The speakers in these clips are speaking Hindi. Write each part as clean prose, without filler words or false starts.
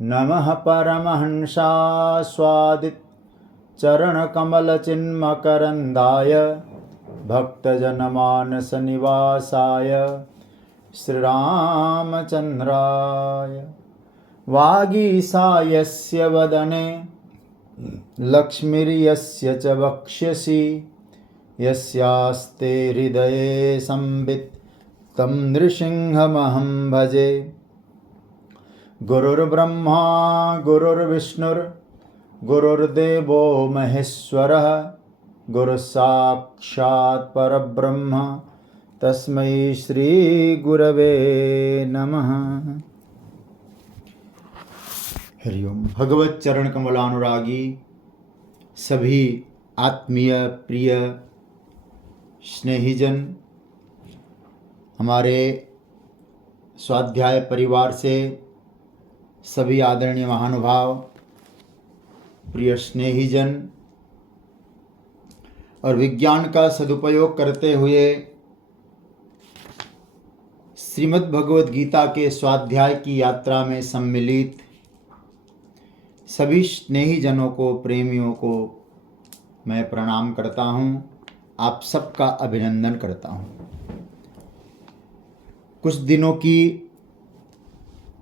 नमः परमहंसास्वादित चरणकमलचिन्मकरन्दाय भक्तजनमानसनिवासाय श्रीरामचन्द्राय वागीसायस्य वदने लक्ष्मीर्यस्य च वक्ष्यसि यस्यास्ते हृदये संवित् तं नृसिंहमहं भजे। गुरुर्ब्रह्मा गुरुर्विष्णुर्गुरुर्देवो महेश्वरः गुरुसाक्षात् परब्रह्म तस्मै श्री गुरवे नमः। हरिओम। भगवत चरण कमलानुरागी सभी आत्मीय प्रिय स्नेहीजन, हमारे स्वाध्याय परिवार से सभी आदरणीय महानुभाव, प्रिय स्नेहीजन और विज्ञान का सदुपयोग करते हुए श्रीमद् भगवद गीता के स्वाध्याय की यात्रा में सम्मिलित सभी स्नेहीजनों को, प्रेमियों को मैं प्रणाम करता हूँ। आप सबका अभिनंदन करता हूँ। कुछ दिनों की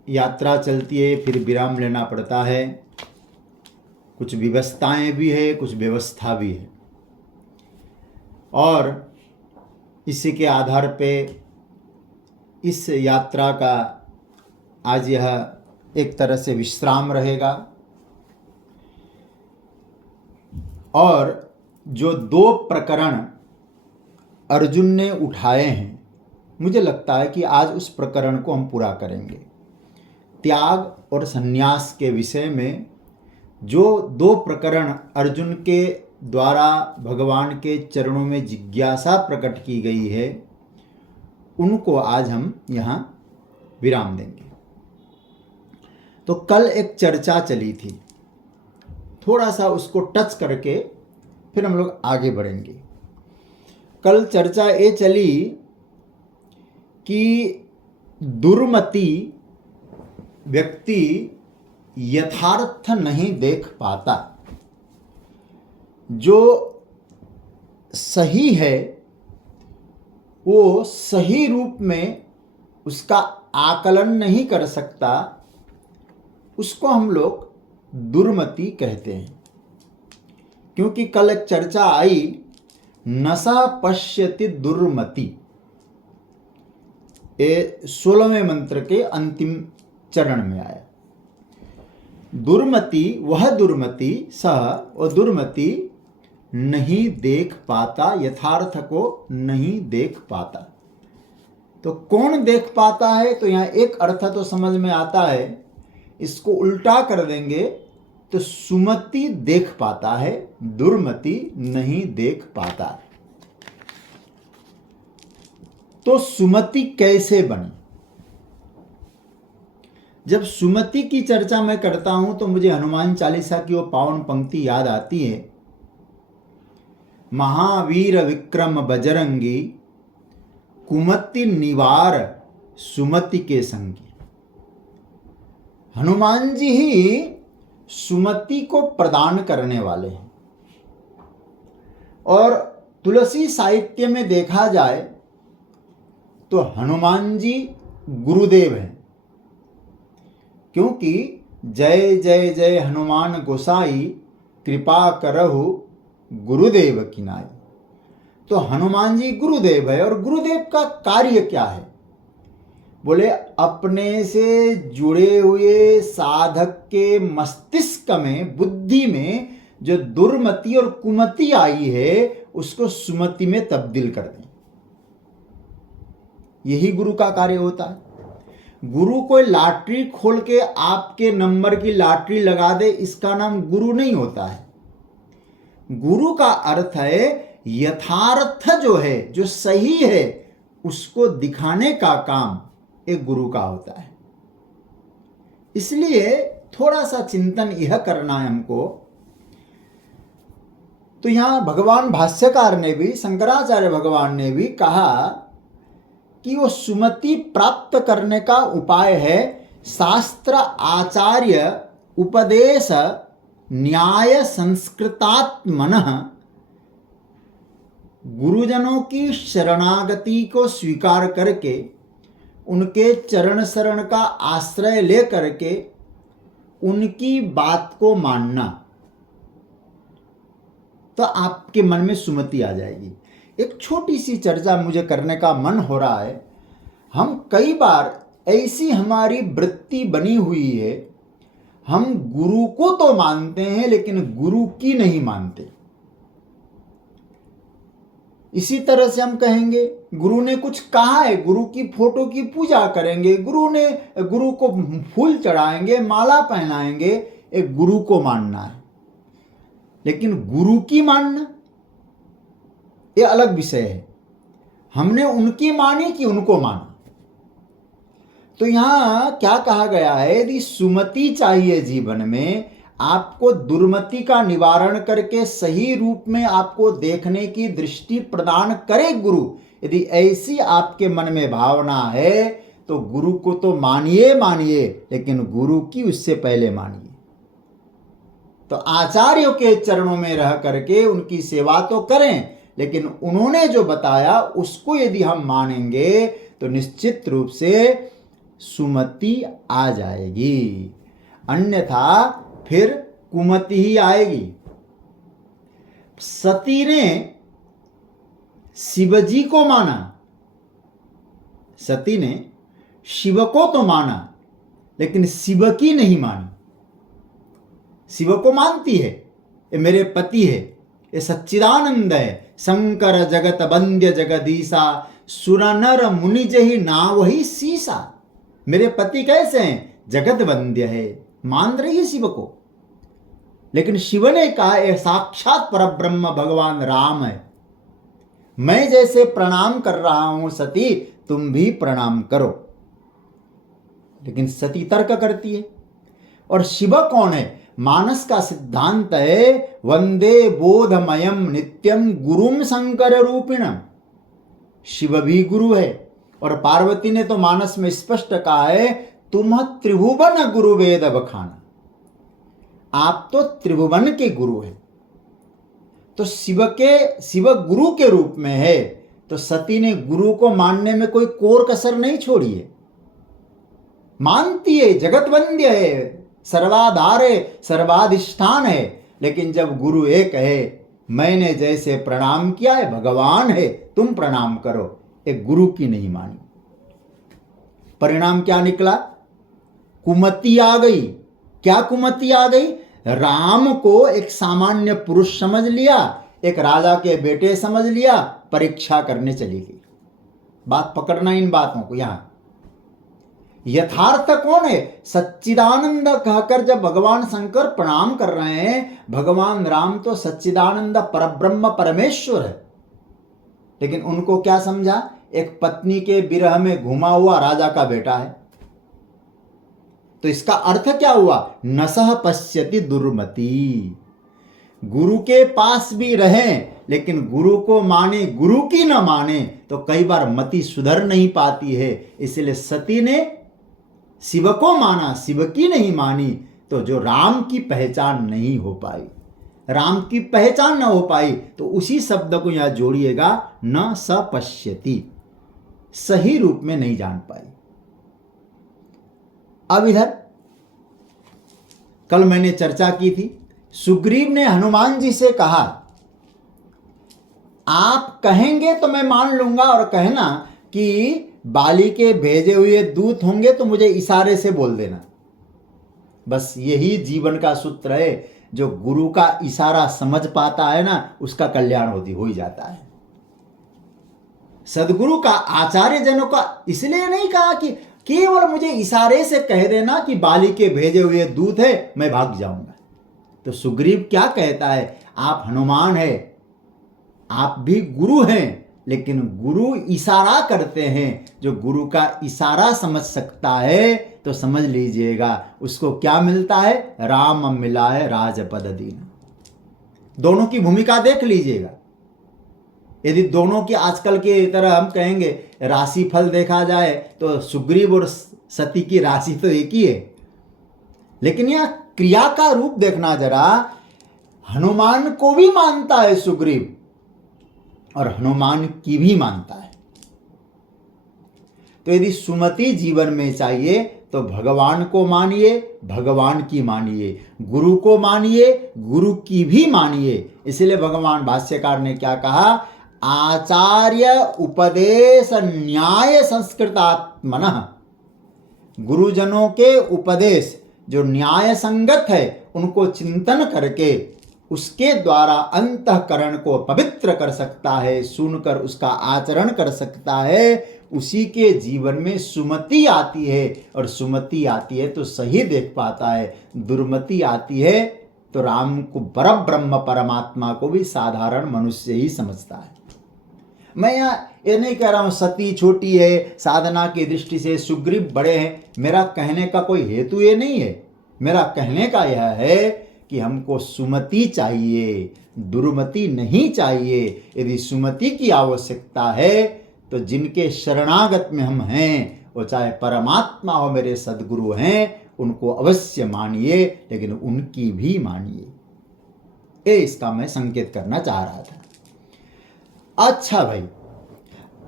यात्रा चलती है, फिर विराम लेना पड़ता है। कुछ विवस्थाएं भी है, कुछ व्यवस्था भी है, और इसी के आधार पे इस यात्रा का आज यह एक तरह से विश्राम रहेगा। और जो 2 प्रकरण अर्जुन ने उठाए हैं, मुझे लगता है कि आज उस प्रकरण को हम पूरा करेंगे। त्याग और संन्यास के विषय में जो 2 प्रकरण अर्जुन के द्वारा भगवान के चरणों में जिज्ञासा प्रकट की गई है, उनको आज हम यहाँ विराम देंगे। तो कल एक चर्चा चली थी, थोड़ा सा उसको टच करके फिर हम लोग आगे बढ़ेंगे। कल चर्चा ये चली कि दुर्मति व्यक्ति यथार्थ नहीं देख पाता। जो सही है वो सही रूप में उसका आकलन नहीं कर सकता, उसको हम लोग दुर्मति कहते हैं। क्योंकि कल एक चर्चा आई, नसा पश्यति दुर्मति, ये 16वें मंत्र के अंतिम चरण में आया। दुर्मति वह दुर्मति, सह और दुर्मति नहीं देख पाता, यथार्थ को नहीं देख पाता। तो कौन देख पाता है? तो यहाँ एक अर्थ तो समझ में आता है, इसको उल्टा कर देंगे तो सुमति देख पाता है, दुर्मति नहीं देख पाता है। तो सुमति कैसे बनी? जब सुमति की चर्चा मैं करता हूं तो मुझे हनुमान चालीसा की वो पावन पंक्ति याद आती है, महावीर विक्रम बजरंगी कुमति निवार सुमति के संगी। हनुमान जी ही सुमति को प्रदान करने वाले हैं। और तुलसी साहित्य में देखा जाए तो हनुमान जी गुरुदेव हैं, क्योंकि जय जय जय हनुमान गोसाई कृपा करहु गुरुदेव की नाई। तो हनुमान जी गुरुदेव है। और गुरुदेव का कार्य क्या है? बोले अपने से जुड़े हुए साधक के मस्तिष्क में, बुद्धि में जो दुर्मति और कुमति आई है उसको सुमति में तब्दील कर दें। यही गुरु का कार्य होता है। गुरु कोई लॉटरी खोल के आपके नंबर की लॉटरी लगा दे, इसका नाम गुरु नहीं होता है। गुरु का अर्थ है यथार्थ जो है, जो सही है, उसको दिखाने का काम एक गुरु का होता है। इसलिए थोड़ा सा चिंतन यह करना है हमको। तो यहां भगवान भाष्यकार ने भी, शंकराचार्य भगवान ने भी कहा कि वो सुमति प्राप्त करने का उपाय है शास्त्र आचार्य उपदेश न्याय संस्कृतात्मनः गुरुजनों की शरणागति को स्वीकार करके उनके चरण शरण का आश्रय ले करके उनकी बात को मानना, तो आपके मन में सुमति आ जाएगी। एक छोटी सी चर्चा मुझे करने का मन हो रहा है। हम कई बार ऐसी हमारी वृत्ति बनी हुई है, हम गुरु को तो मानते हैं लेकिन गुरु की नहीं मानते। इसी तरह से हम कहेंगे गुरु ने कुछ कहा है, गुरु की फोटो की पूजा करेंगे, गुरु को फूल चढ़ाएंगे, माला पहनाएंगे, एक गुरु को मानना है। लेकिन गुरु की मानना ये अलग विषय है। हमने उनकी मानी कि उनको माना। तो यहां क्या कहा गया है, यदि सुमति चाहिए जीवन में, आपको दुर्मति का निवारण करके सही रूप में आपको देखने की दृष्टि प्रदान करे गुरु, यदि ऐसी आपके मन में भावना है तो गुरु को तो मानिए मानिए, लेकिन गुरु की उससे पहले मानिए। तो आचार्यों के चरणों में रह करके उनकी सेवा तो करें, लेकिन उन्होंने जो बताया उसको यदि हम मानेंगे तो निश्चित रूप से सुमति आ जाएगी, अन्यथा फिर कुमति ही आएगी। सती ने शिवजी को माना, सती ने शिव को तो माना लेकिन शिव की नहीं मानी। शिव को मानती है, ये मेरे पति है, ये सच्चिदानंद है, शंकर जगत वंद्य जगदीशा, सुर नर मुनि जहि नावहि सीसा। मेरे पति कैसे हैं? जगत वंद्य है, मान रही है शिव को। लेकिन शिव ने कहा यह साक्षात परब्रह्म भगवान राम है, मैं जैसे प्रणाम कर रहा हूं सती, तुम भी प्रणाम करो। लेकिन सती तर्क करती है। और शिव कौन है? मानस का सिद्धांत है वंदे बोधमयम नित्यम गुरुम शंकर रूपिणम। शिव भी गुरु है। और पार्वती ने तो मानस में स्पष्ट कहा है तुम त्रिभुवन गुरु वेद बखाना, आप तो त्रिभुवन के गुरु हैं। तो शिव गुरु के रूप में है, तो सती ने गुरु को मानने में कोई कोर कसर नहीं छोड़ी है, मानती है, जगत वंद्य है, सर्वाधार है, सर्वाधिष्ठान है। लेकिन जब गुरु एक है, मैंने जैसे प्रणाम किया है, भगवान है, तुम प्रणाम करो, एक गुरु की नहीं मानी। परिणाम क्या निकला? कुमति आ गई। क्या कुमति आ गई? राम को एक सामान्य पुरुष समझ लिया, एक राजा के बेटे समझ लिया, परीक्षा करने चली गई। बात पकड़ना इन बातों को। यहां यथार्थ कौन है? सच्चिदानंद कहकर जब भगवान शंकर प्रणाम कर रहे हैं, भगवान राम तो सच्चिदानंद परब्रह्म परमेश्वर है। लेकिन उनको क्या समझा? एक पत्नी के विरह में घुमा हुआ राजा का बेटा है। तो इसका अर्थ क्या हुआ? नसह पश्यति दुर्मति। गुरु के पास भी रहें लेकिन गुरु को माने, गुरु की न माने तो कई बार मति सुधर नहीं पाती है। इसलिए सती ने शिव को माना, शिव की नहीं मानी, तो जो राम की पहचान नहीं हो पाई, राम की पहचान न हो पाई, तो उसी शब्द को यहां जोड़िएगा, न स पश्यति, सही रूप में नहीं जान पाई। अब इधर कल मैंने चर्चा की थी, सुग्रीव ने हनुमान जी से कहा आप कहेंगे तो मैं मान लूंगा, और कहना कि बाली के भेजे हुए दूत होंगे तो मुझे इशारे से बोल देना। बस यही जीवन का सूत्र है। जो गुरु का इशारा समझ पाता है ना, उसका कल्याण हो ही जाता है। सदगुरु का, आचार्य जनों का इसलिए नहीं कहा कि केवल मुझे इशारे से कह देना कि बाली के भेजे हुए दूत है, मैं भाग जाऊंगा। तो सुग्रीव क्या कहता है? आप हनुमान है, आप भी गुरु हैं, लेकिन गुरु इशारा करते हैं। जो गुरु का इशारा समझ सकता है तो समझ लीजिएगा उसको क्या मिलता है? राम मिला है राजपद दीन। दोनों की भूमिका देख लीजिएगा। यदि दोनों की आजकल की तरह हम कहेंगे राशि फल देखा जाए तो सुग्रीव और सती की राशि तो एक ही है, लेकिन यह क्रिया का रूप देखना जरा। हनुमान को भी मानता है सुग्रीव और हनुमान की भी मानता है। तो यदि सुमति जीवन में चाहिए तो भगवान को मानिए, भगवान की मानिए, गुरु को मानिए, गुरु की भी मानिए। इसलिए भगवान भाष्यकार ने क्या कहा, आचार्य उपदेश न्याय संस्कृतात्मनः। गुरुजनों के उपदेश जो न्याय संगत है उनको चिंतन करके उसके द्वारा अंतःकरण को पवित्र कर सकता है, सुनकर उसका आचरण कर सकता है, उसी के जीवन में सुमति आती है। और सुमति आती है तो सही देख पाता है, दुर्मति आती है तो राम को परब्रह्म परमात्मा को भी साधारण मनुष्य ही समझता है। मैं यहाँ ये नहीं कह रहा हूँ सती छोटी है, साधना की दृष्टि से सुग्रीव बड़े हैं। मेरा कहने का कोई हेतु ये नहीं है। मेरा कहने का यह है कि हमको सुमति चाहिए, दुर्मति नहीं चाहिए। यदि सुमति की आवश्यकता है तो जिनके शरणागत में हम हैं, वो चाहे परमात्मा हो, मेरे सद्गुरु हैं, उनको अवश्य मानिए, लेकिन उनकी भी मानिए। ये इसका मैं संकेत करना चाह रहा था। अच्छा भाई,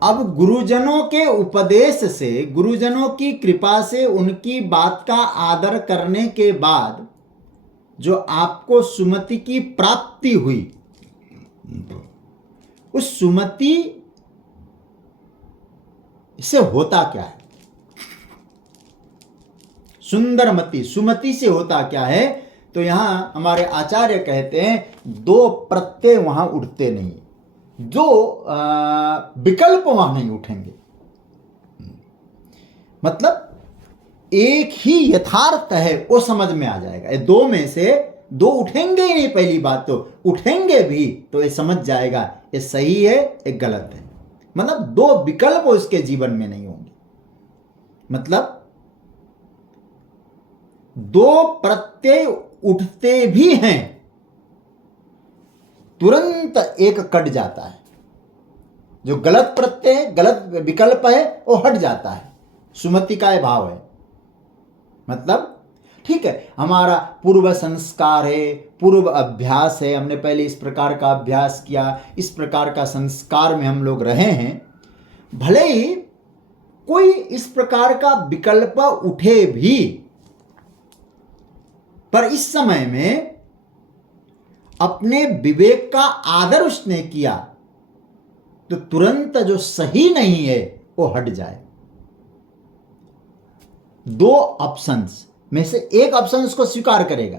अब गुरुजनों के उपदेश से, गुरुजनों की कृपा से, उनकी बात का आदर करने के बाद जो आपको सुमति की प्राप्ति हुई, उस सुमति से होता क्या है? सुंदरमति, सुमति से होता क्या है? तो यहां हमारे आचार्य कहते हैं दो प्रत्यय वहां उठते नहीं, जो विकल्प वहां नहीं उठेंगे। मतलब एक ही यथार्थ है वो समझ में आ जाएगा। ये दो में से दो उठेंगे ही नहीं। पहली बात तो उठेंगे भी तो ये समझ जाएगा ये सही है, ये गलत है। मतलब दो विकल्प उसके जीवन में नहीं होंगे। मतलब दो प्रत्यय उठते भी हैं, तुरंत एक कट जाता है। जो गलत प्रत्यय, गलत विकल्प है, वो हट जाता है। सुमति का यह भाव है। मतलब ठीक है, हमारा पूर्व संस्कार है, पूर्व अभ्यास है, हमने पहले इस प्रकार का अभ्यास किया, इस प्रकार का संस्कार में हम लोग रहे हैं। भले ही कोई इस प्रकार का विकल्प उठे भी, पर इस समय में अपने विवेक का आदर उसने किया तो तुरंत जो सही नहीं है वो हट जाए। दो ऑप्शंस में से एक ऑप्शन उसको स्वीकार करेगा,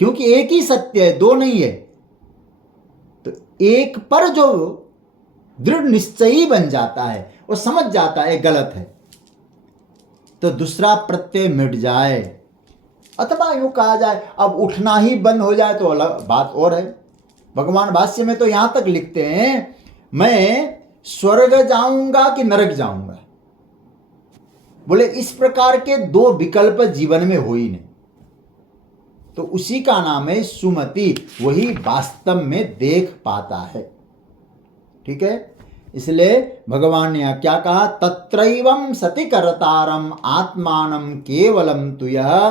क्योंकि एक ही सत्य है, दो नहीं है। तो एक पर जो दृढ़ निश्चयी बन जाता है, वो समझ जाता है गलत है, तो दूसरा प्रत्यय मिट जाए। अथवा यूं कहा जाए अब उठना ही बंद हो जाए तो अलग बात और है। भगवान भाष्य में तो यहां तक लिखते हैं, मैं स्वर्ग जाऊंगा कि नरक जाऊंगा। बोले इस प्रकार के दो विकल्प जीवन में हो ही नहीं। तो उसी का नाम है सुमति, वही वास्तव में देख पाता है। ठीक है, इसलिए भगवान ने क्या कहा, तत्रैवं सति कर्तारम आत्मानं केवलम तु यः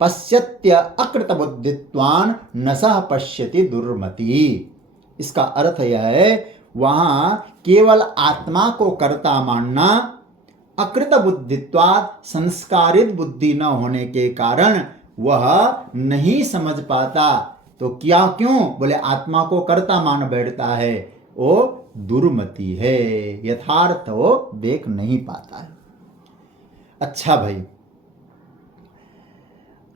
पश्यत्य अकृत बुद्धित्वान् न सह पश्यति दुर्मति। इसका अर्थ यह है, वहां केवल आत्मा को कर्ता मानना, अकृत बुद्धित्वात् संस्कारित बुद्धि न होने के कारण वह नहीं समझ पाता। तो क्या क्यों? बोले आत्मा को कर्ता मान बैठता है, वो दुर्मति है, यथार्थ वो देख नहीं पाता है। अच्छा भाई,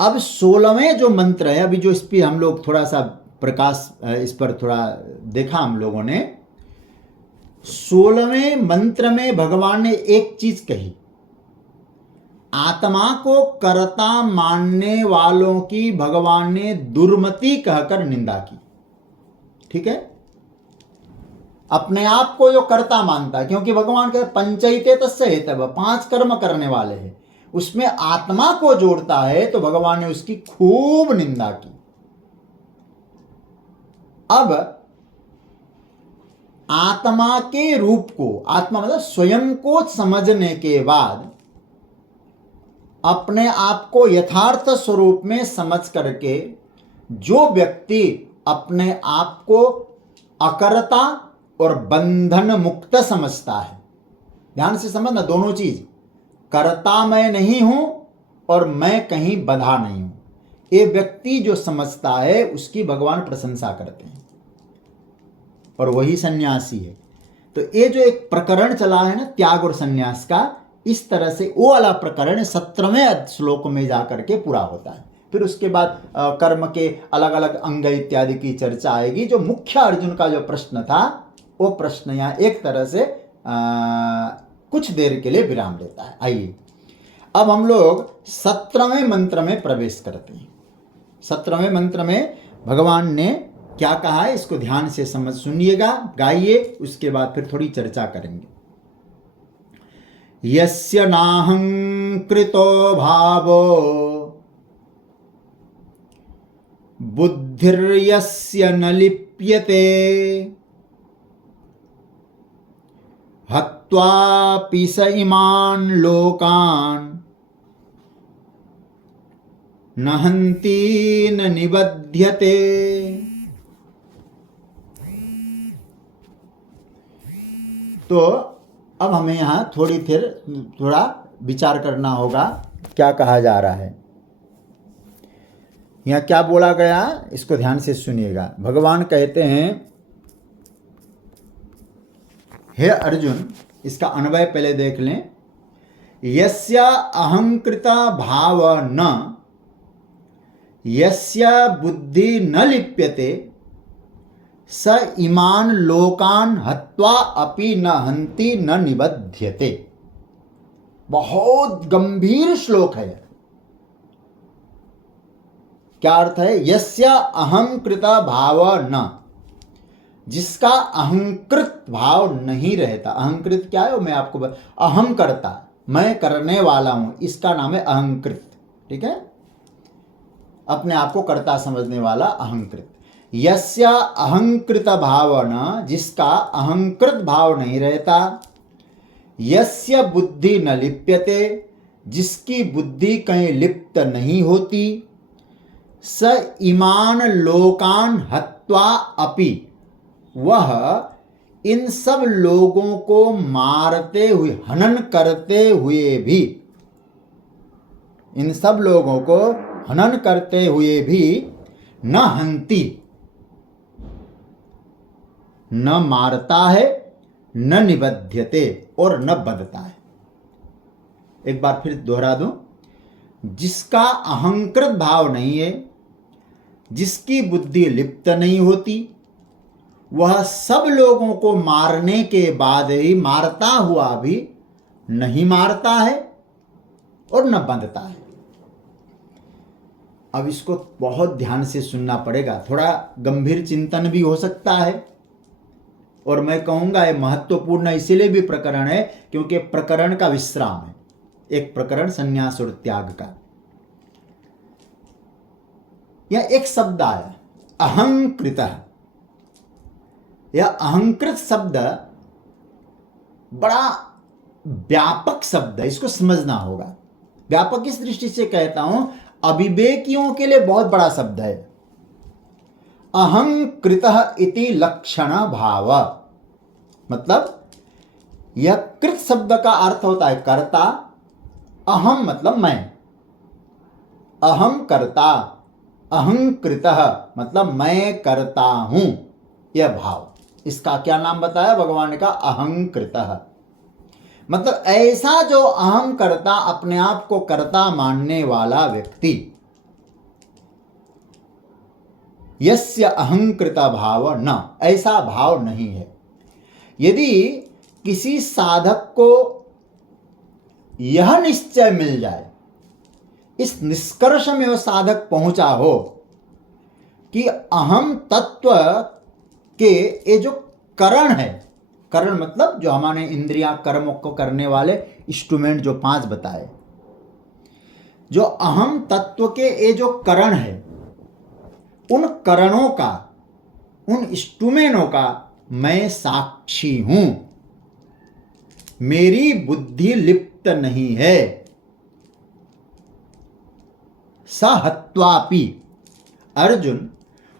अब 16वें जो मंत्र है, अभी जो इस पर हम लोग थोड़ा सा प्रकाश इस पर थोड़ा देखा हम लोगों ने। 16वें मंत्र में भगवान ने एक चीज कही, आत्मा को कर्ता मानने वालों की भगवान ने दुर्मति कहकर निंदा की। ठीक है, अपने आप को जो कर्ता मानता है, क्योंकि भगवान कहते पंचैते तस्य हेतव, 5 कर्म करने वाले हैं, उसमें आत्मा को जोड़ता है, तो भगवान ने उसकी खूब निंदा की। अब आत्मा के रूप को, आत्मा मतलब स्वयं को समझने के बाद अपने आप को यथार्थ स्वरूप में समझ करके जो व्यक्ति अपने आप को अकर्ता और बंधन मुक्त समझता है, ध्यान से समझना दोनों चीज, कर्ता मैं नहीं हूं और मैं कहीं बंधा नहीं हूं, ये व्यक्ति जो समझता है उसकी भगवान प्रशंसा करते हैं और वही सन्यासी है। तो ये जो एक प्रकरण चला है ना त्याग और सन्यास का, इस तरह से वो वाला प्रकरण 17वें श्लोक में जाकर के पूरा होता है। फिर उसके बाद कर्म के अलग अलग अंग इत्यादि की चर्चा आएगी। जो मुख्य अर्जुन का जो प्रश्न था वो प्रश्न यहाँ एक तरह से कुछ देर के लिए विराम लेता है। आइए अब हम लोग 17वें मंत्र में प्रवेश करते हैं। 17वें मंत्र में भगवान ने क्या कहा है इसको ध्यान से समझ सुनिएगा, गाइए, उसके बाद फिर थोड़ी चर्चा करेंगे। यस्य नाहंकृतो भावो बुद्धिर्यस्य न लिप्यते हत्वापि स इमान् लोकान् न हन्ति न निबध्यते। तो अब हमें यहाँ थोड़ा विचार करना होगा क्या कहा जा रहा है, यहाँ क्या बोला गया, इसको ध्यान से सुनिएगा। भगवान कहते हैं, हे अर्जुन, इसका अन्वय पहले देख लें। यस्य अहंकृता भाव न यस्य बुद्धि न लिप्यते स इमान लोकान हत्वा अपि न हन्ति न निबध्यते। बहुत गंभीर श्लोक है। क्या अर्थ है? यस्य अहंकृता भाव न, जिसका अहंकृत भाव नहीं रहता। अहंकृत क्या है वो मैं आपको अहम करता, मैं करने वाला हूं, इसका नाम है अहंकृत। ठीक है, अपने आप को कर्ता समझने वाला अहंकृत। यस्य अहंकृत भाव न, जिसका अहंकृत भाव नहीं रहता। यस्य बुद्धि न लिप्यते, जिसकी बुद्धि कहीं लिप्त नहीं होती। स इमान लोकान हत्वा अपि, वह इन सब लोगों को मारते हुए, हनन करते हुए भी, इन सब लोगों को हनन करते हुए भी न हंति, न मारता है, न निबध्यते, और न बंधता है। एक बार फिर दोहरा दूं, जिसका अहंकृत भाव नहीं है, जिसकी बुद्धि लिप्त नहीं होती, वह सब लोगों को मारने के बाद ही, मारता हुआ भी नहीं मारता है और न बंधता है। अब इसको बहुत ध्यान से सुनना पड़ेगा, थोड़ा गंभीर चिंतन भी हो सकता है, और मैं कहूंगा ये महत्वपूर्ण इसीलिए भी प्रकरण है क्योंकि प्रकरण का विश्राम है, एक प्रकरण संन्यास और त्याग का। यह एक शब्द आया अहंकृतः। यह अहंकृत शब्द बड़ा व्यापक शब्द है, इसको समझना होगा। व्यापक इस दृष्टि से कहता हूं, अविवेकियों के लिए बहुत बड़ा शब्द है। अहंकृतः इति लक्षण भाव, मतलब यह कृत शब्द का अर्थ होता है कर्ता। अहम मतलब मैं, अहम कर्ता, अहंकृतः मतलब मैं करता हूं, यह भाव। इसका क्या नाम बताया भगवान का? अहंकृतः। मतलब ऐसा जो अहम करता, अपने आप को कर्ता मानने वाला व्यक्ति। यस्य अहंकृता भाव न, ऐसा भाव नहीं है। यदि किसी साधक को यह निश्चय मिल जाए, इस निष्कर्ष में वह साधक पहुंचा हो कि अहम तत्व के ये जो करण है, करण मतलब जो हमारे इंद्रियां कर्म को करने वाले इंस्ट्रूमेंट जो 5 बताए, जो अहम तत्व के ये जो करण है, उन करणों का, उन इंस्ट्रूमेंटों का मैं साक्षी हूं, मेरी बुद्धि लिप्त नहीं है। स हत्वापि, अर्जुन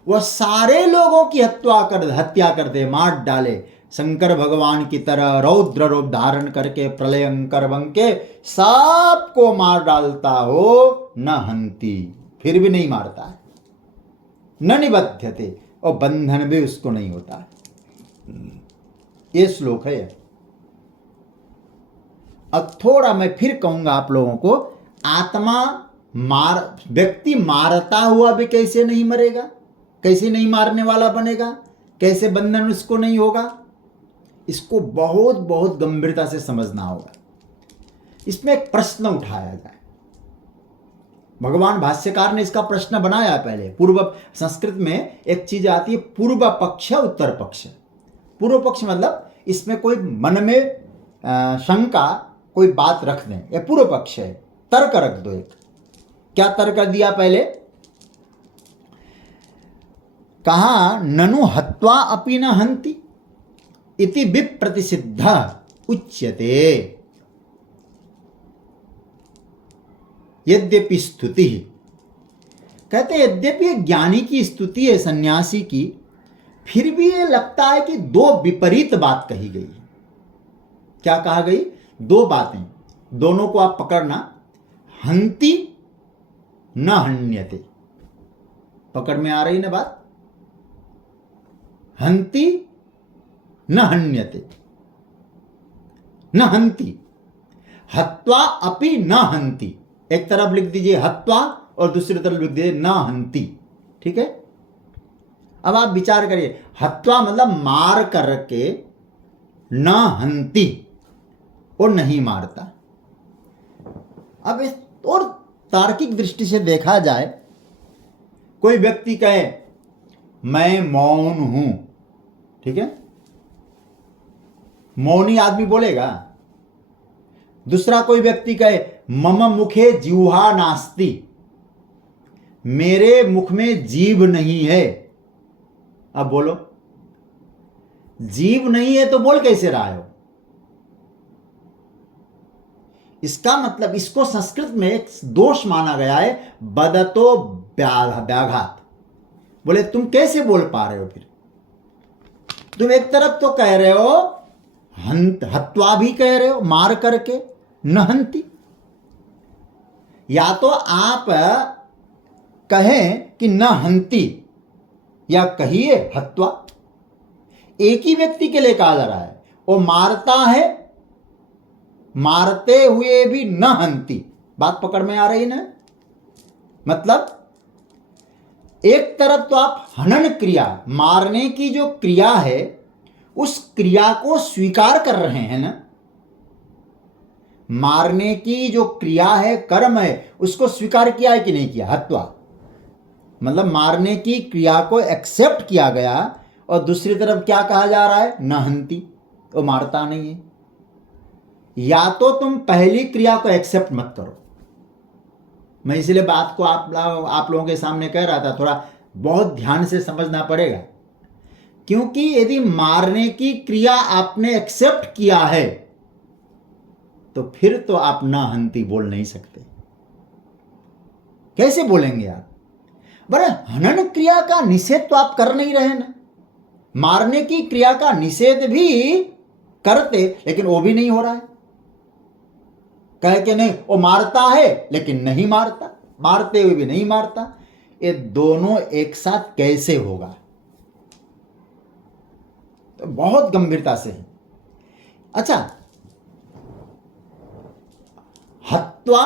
वह सारे लोगों की हत्या कर दे, मार डाले, शंकर भगवान की तरह रौद्र रूप धारण करके प्रलयंकर बन के सबको मार डालता हो, न हंति, फिर भी नहीं मारता है, न निबध्यते, और बंधन भी उसको नहीं होता है। ये श्लोक है। अब थोड़ा मैं फिर कहूंगा आप लोगों को, आत्मा व्यक्ति मारता हुआ भी कैसे नहीं मरेगा, कैसे नहीं मारने वाला बनेगा, कैसे बंधन उसको नहीं होगा, इसको बहुत बहुत गंभीरता से समझना होगा। इसमें एक प्रश्न उठाया जाए। भगवान भाष्यकार ने इसका प्रश्न बनाया पहले। पूर्व संस्कृत में एक चीज आती है, पूर्व पक्ष उत्तर पक्ष। पूर्व पक्ष मतलब इसमें कोई मन में शंका, कोई बात रख दें, यह पूर्व पक्ष है, तर्क रख दो। एक क्या तर्क दिया पहले, कहा ननु हत्वा अपि न हंति इति विप्रतिसिद्ध उच्यते, यद्यपि स्तुति, कहते यद्यपि ज्ञानी की स्तुति है सन्यासी की, फिर भी ये लगता है कि दो विपरीत बात कही गई। क्या कहा गई? दो बातें, दोनों को आप पकड़ना। हंति न हन्यते, पकड़ में आ रही ना बात? हंति न हन्यते, न हंति, हत्वा अपि न हंति। एक तरफ लिख दीजिए हत्वा और दूसरी तरफ लिख दीजिए न हंति। ठीक है, अब आप विचार करिए, हत्वा मतलब मार करके, न हंति और नहीं मारता। अब इस और तार्किक दृष्टि से देखा जाए, कोई व्यक्ति कहे मैं मौन हूं, ठीक है, मौनी आदमी बोलेगा। दूसरा कोई व्यक्ति कहे मम मुखे जिह्वा नास्ति, मेरे मुख में जीभ नहीं है। अब बोलो, जीभ नहीं है तो बोल कैसे रहा हो? इसका मतलब, इसको संस्कृत में एक दोष माना गया है, बदतो व्याघात। बोले तुम कैसे बोल पा रहे हो? फिर तुम एक तरफ तो कह रहे हो हत्वा भी कह रहे हो मार करके, न हंति। या तो आप कहें कि न हंति, या कहिए हत्वा। एक ही व्यक्ति के लिए कहा जा रहा है, वो मारता है, मारते हुए भी न हंति। बात पकड़ में आ रही ना? मतलब एक तरफ तो आप हनन क्रिया, मारने की जो क्रिया है, उस क्रिया को स्वीकार कर रहे हैं ना। मारने की जो क्रिया है, कर्म है, उसको स्वीकार किया है कि नहीं किया? हत्वा मतलब मारने की क्रिया को एक्सेप्ट किया गया, और दूसरी तरफ क्या कहा जा रहा है? न हंति, वो मारता नहीं है। या तो तुम पहली क्रिया को एक्सेप्ट मत करो। मैं इसलिए बात को आप लोगों के सामने कह रहा था, थोड़ा बहुत ध्यान से समझना पड़ेगा, क्योंकि यदि मारने की क्रिया आपने एक्सेप्ट किया है, तो फिर तो आप न हंति बोल नहीं सकते। कैसे बोलेंगे आप? बड़े हनन क्रिया का निषेध तो आप कर नहीं रहे ना। मारने की क्रिया का निषेध भी करते, लेकिन वो भी नहीं हो रहा है। कहे कि नहीं वो मारता है लेकिन नहीं मारता, मारते हुए भी नहीं मारता। ये दोनों एक साथ कैसे होगा? तो बहुत गंभीरता से है। अच्छा, हत्वा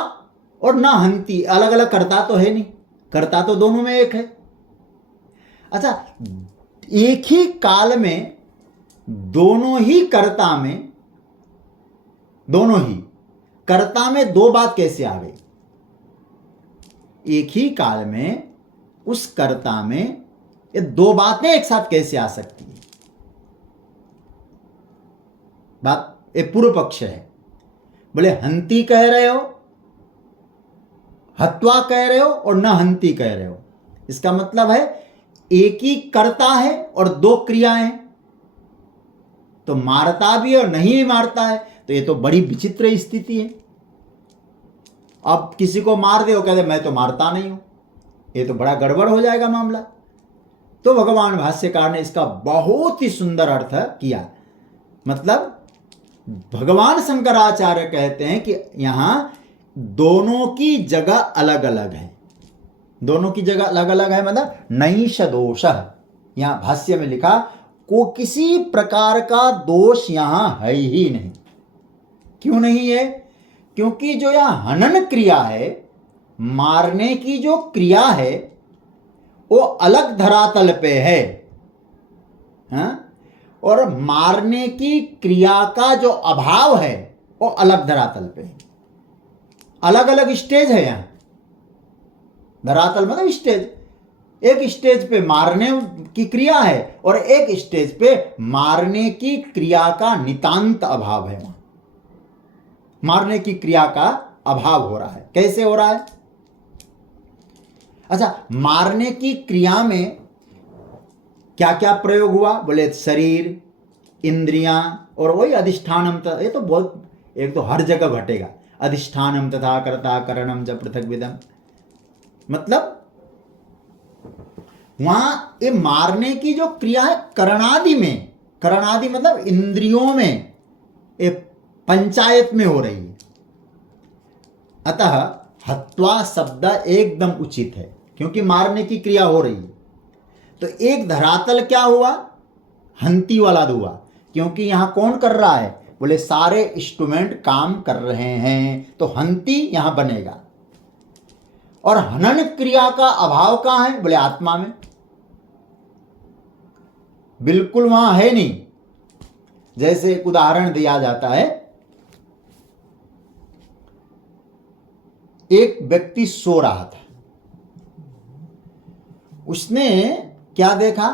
और न हंति अलग अलग कर्ता तो है नहीं, कर्ता तो दोनों में एक है। अच्छा, एक ही काल में दोनों ही कर्ता में, दोनों ही कर्ता में दो बात कैसे आ गई? एक ही काल में उस कर्ता में ये दो बातें एक साथ कैसे आ सकती है? बात ये पूर्व पक्ष है। बोले हंति कह रहे हो, हत्वा कह रहे हो और न हंति कह रहे हो। इसका मतलब है एक ही कर्ता है और दो क्रियाएं, तो मारता भी और नहीं मारता है। तो ये तो बड़ी विचित्र स्थिति है। अब किसी को मार दे, वो कहते मैं तो मारता नहीं हूं, ये तो बड़ा गड़बड़ हो जाएगा मामला। तो भगवान भाष्यकार ने इसका बहुत ही सुंदर अर्थ किया। मतलब भगवान शंकराचार्य कहते हैं कि यहां दोनों की जगह अलग अलग है, दोनों की जगह अलग अलग है, मतलब नैष दोष। यहां भाष्य में लिखा को किसी प्रकार का दोष यहां है ही नहीं। क्यों नहीं है? क्योंकि जो यह हनन क्रिया है, मारने की जो क्रिया है, वो अलग धरातल पे है, हाँ? और मारने की क्रिया का जो अभाव है वो अलग धरातल पे है। अलग अलग स्टेज है यहां। धरातल मतलब स्टेज। एक स्टेज पे मारने की क्रिया है और एक स्टेज पे मारने की क्रिया का नितांत अभाव है। वहां मारने की क्रिया का अभाव हो रहा है। कैसे हो रहा है? अच्छा, मारने की क्रिया में क्या क्या प्रयोग हुआ? बोले शरीर, इंद्रियां और वही अधिष्ठानम। ये तो बहुत, एक तो हर जगह घटेगा, अधिष्ठानम तथा कर्ता करणम च पृथक विदम। मतलब वहां ये मारने की जो क्रिया है करणादि में, करणादि मतलब इंद्रियों में, ये पंचायत में हो रही है। अतः हत्वा शब्द एकदम उचित है, क्योंकि मारने की क्रिया हो रही है। तो एक धरातल क्या हुआ? हंती वाला हुआ, क्योंकि यहां कौन कर रहा है? बोले सारे इंस्ट्रूमेंट काम कर रहे हैं, तो हंती यहां बनेगा। और हनन क्रिया का अभाव कहां है? बोले आत्मा में, बिल्कुल वहां है नहीं। जैसे एक उदाहरण दिया जाता है, एक व्यक्ति सो रहा था, उसने क्या देखा?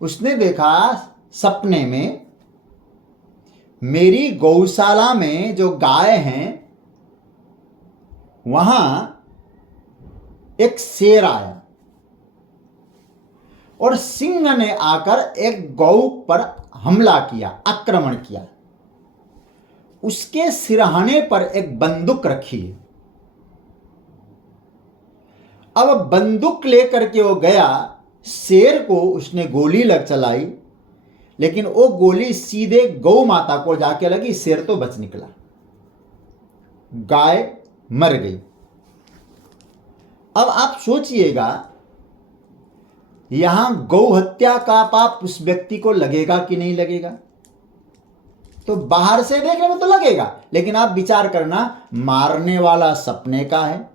उसने देखा सपने में मेरी गौशाला में जो गाय हैं वहां एक शेर आया और सिंह ने आकर एक गौ पर हमला किया, आक्रमण किया। उसके सिरहाने पर एक बंदूक रखी है। अब बंदूक लेकर के वो गया, शेर को उसने गोली लग चलाई, लेकिन वो गोली सीधे गौ माता को जाके लगी, शेर तो बच निकला, गाय मर गई। अब आप सोचिएगा, यहां गौ हत्या का पाप उस व्यक्ति को लगेगा कि नहीं लगेगा? तो बाहर से देखने में तो लगेगा, लेकिन आप विचार करना, मारने वाला सपने का है।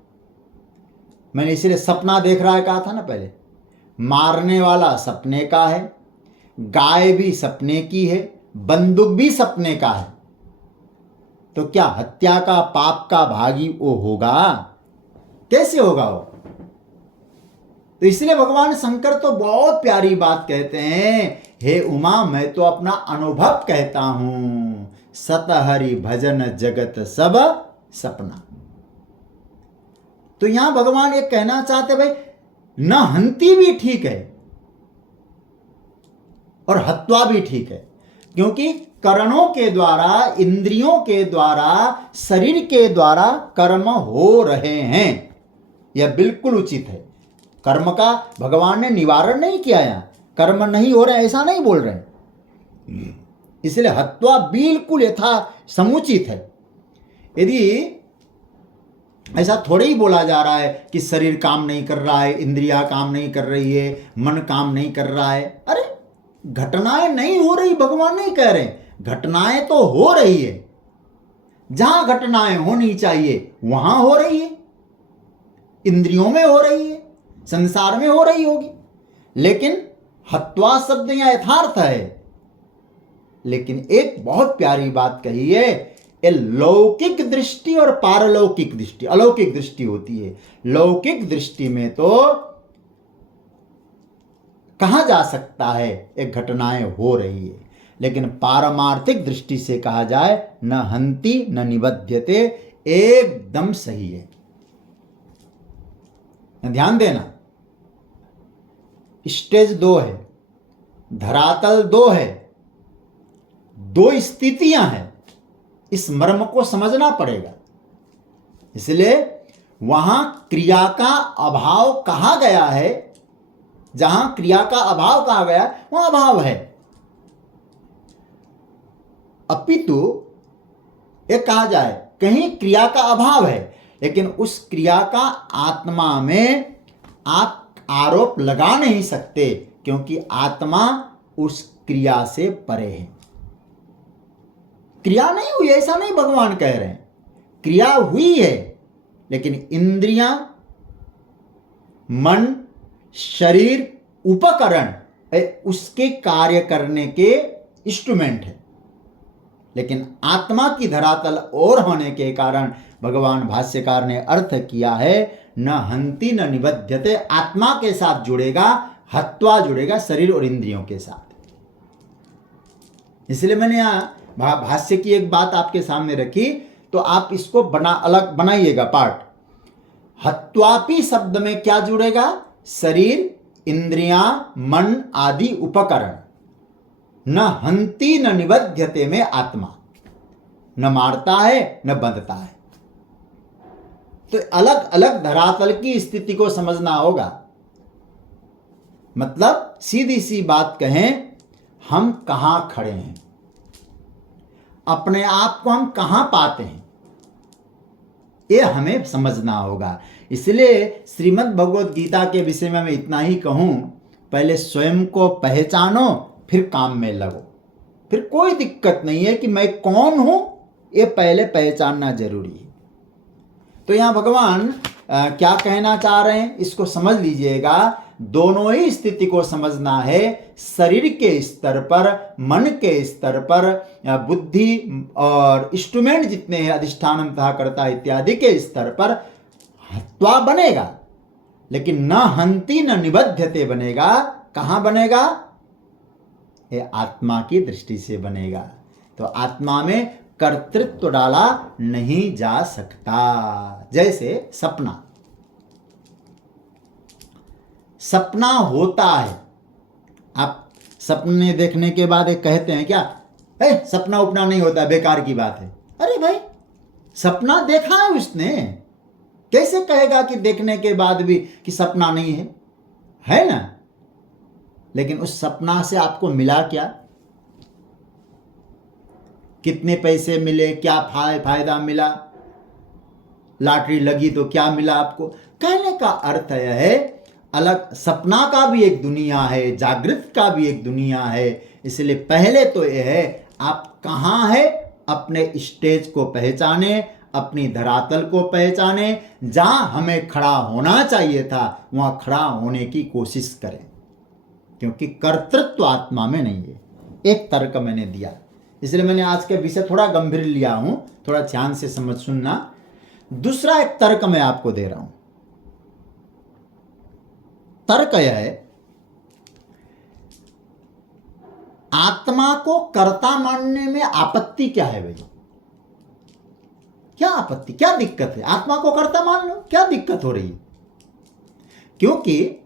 मैंने इसलिए सपना देख रहा है कहा था ना पहले। मारने वाला सपने का है, गाय भी सपने की है, बंदूक भी सपने का है। तो क्या हत्या का पाप का भागी वो होगा? कैसे होगा वो? तो इसलिए भगवान शंकर तो बहुत प्यारी बात कहते हैं, हे उमा मैं तो अपना अनुभव कहता हूं, सत हरि भजन जगत सब सपना। तो यहां भगवान ये कहना चाहते भाई, न हंती भी ठीक है और हत्वा भी ठीक है, क्योंकि करणों के द्वारा, इंद्रियों के द्वारा, शरीर के द्वारा कर्म हो रहे हैं, यह बिल्कुल उचित है। कर्म का भगवान ने निवारण नहीं किया, यहां कर्म नहीं हो रहे ऐसा नहीं बोल रहे। इसलिए हत्वा बिल्कुल यथा समुचित है। यदि ऐसा थोड़े ही बोला जा रहा है कि शरीर काम नहीं कर रहा है, इंद्रियां काम नहीं कर रही है, मन काम नहीं कर रहा है। अरे घटनाएं नहीं हो रही भगवान नहीं कह रहे, घटनाएं तो हो रही है। जहां घटनाएं होनी चाहिए वहां हो रही है, इंद्रियों में हो रही है, संसार में हो रही होगी। लेकिन हत्वा शब्द यहां यथार्थ है। लेकिन एक बहुत प्यारी बात कही है, ये लौकिक दृष्टि और पारलौकिक दृष्टि, अलौकिक दृष्टि होती है। लौकिक दृष्टि में तो कहा जा सकता है एक घटनाएं हो रही है, लेकिन पारमार्थिक दृष्टि से कहा जाए न हंति न निबध्यते, एकदम सही है। ध्यान देना, स्टेज 2 है, धरातल 2 है, 2 स्थितियां हैं। इस मर्म को समझना पड़ेगा। इसलिए वहां क्रिया का अभाव कहा गया है, जहां क्रिया का अभाव कहा गया वहां अभाव है। अपितु ये कहा जाए कहीं क्रिया का अभाव है, लेकिन उस क्रिया का आत्मा में आप आरोप लगा नहीं सकते, क्योंकि आत्मा उस क्रिया से परे है। क्रिया नहीं हुई ऐसा नहीं भगवान कह रहे हैं, क्रिया हुई है, लेकिन इंद्रियां, मन, शरीर, उपकरण उसके कार्य करने के इंस्ट्रूमेंट है। लेकिन आत्मा की धरातल और होने के कारण भगवान भाष्यकार ने अर्थ किया है, न हंति न निबध्यते, आत्मा के साथ जुड़ेगा, हत्वा जुड़ेगा शरीर और इंद्रियों के साथ। इसलिए मैंने यहां भाष्य की एक बात आपके सामने रखी, तो आप इसको अलग बनाइएगा पार्ट। हत्वापि शब्द में क्या जुड़ेगा? शरीर, इंद्रियां, मन आदि उपकरण। न हंति न निबध्यते में आत्मा, न मारता है न बंधता है। तो अलग अलग धरातल की स्थिति को समझना होगा। मतलब सीधी सी बात कहें, हम कहां खड़े हैं, अपने आप को हम कहां पाते हैं, यह हमें समझना होगा। इसलिए श्रीमद् भगवद गीता के विषय में मैं इतना ही कहूं, पहले स्वयं को पहचानो फिर काम में लगो। फिर कोई दिक्कत नहीं है कि मैं कौन हूं, ये पहले पहचानना जरूरी है। तो यहां भगवान क्या कहना चाह रहे हैं इसको समझ लीजिएगा। दोनों ही स्थिति को समझना है, शरीर के स्तर पर, मन के स्तर पर, बुद्धि और इंस्ट्रूमेंट जितने हैं अधिष्ठान तथा कर्ता इत्यादि के स्तर पर हत्वा बनेगा, लेकिन न हंति न निबध्यते बनेगा। कहां बनेगा? ये आत्मा की दृष्टि से बनेगा। तो आत्मा में कर्तृत्व डाला नहीं जा सकता। जैसे सपना, सपना होता है, आप सपने देखने के बाद एक कहते हैं क्या, सपना उपना नहीं होता, बेकार की बात है। अरे भाई, सपना देखा है उसने, कैसे कहेगा कि देखने के बाद भी कि सपना नहीं है ना? लेकिन उस सपना से आपको मिला क्या? कितने पैसे मिले, क्या फायदा मिला, लॉटरी लगी तो क्या मिला आपको? कहने का अर्थ यह है, अलग सपना का भी एक दुनिया है, जागृत का भी एक दुनिया है। इसलिए पहले तो यह है आप कहाँ है, अपने स्टेज को पहचाने, अपनी धरातल को पहचाने, जहां हमें खड़ा होना चाहिए था वहां खड़ा होने की कोशिश करें, क्योंकि कर्तृत्व आत्मा में नहीं है। एक तर्क मैंने दिया, इसलिए मैंने आज के विषय थोड़ा गंभीर लिया हूं, थोड़ा ध्यान से समझ सुनना। दूसरा एक तर्क मैं आपको दे रहा हूं। तर्क यह है, आत्मा को कर्ता मानने में आपत्ति क्या है भाई? क्या आपत्ति, क्या दिक्कत है? आत्मा को कर्ता मान लो, क्या दिक्कत हो रही है? क्योंकि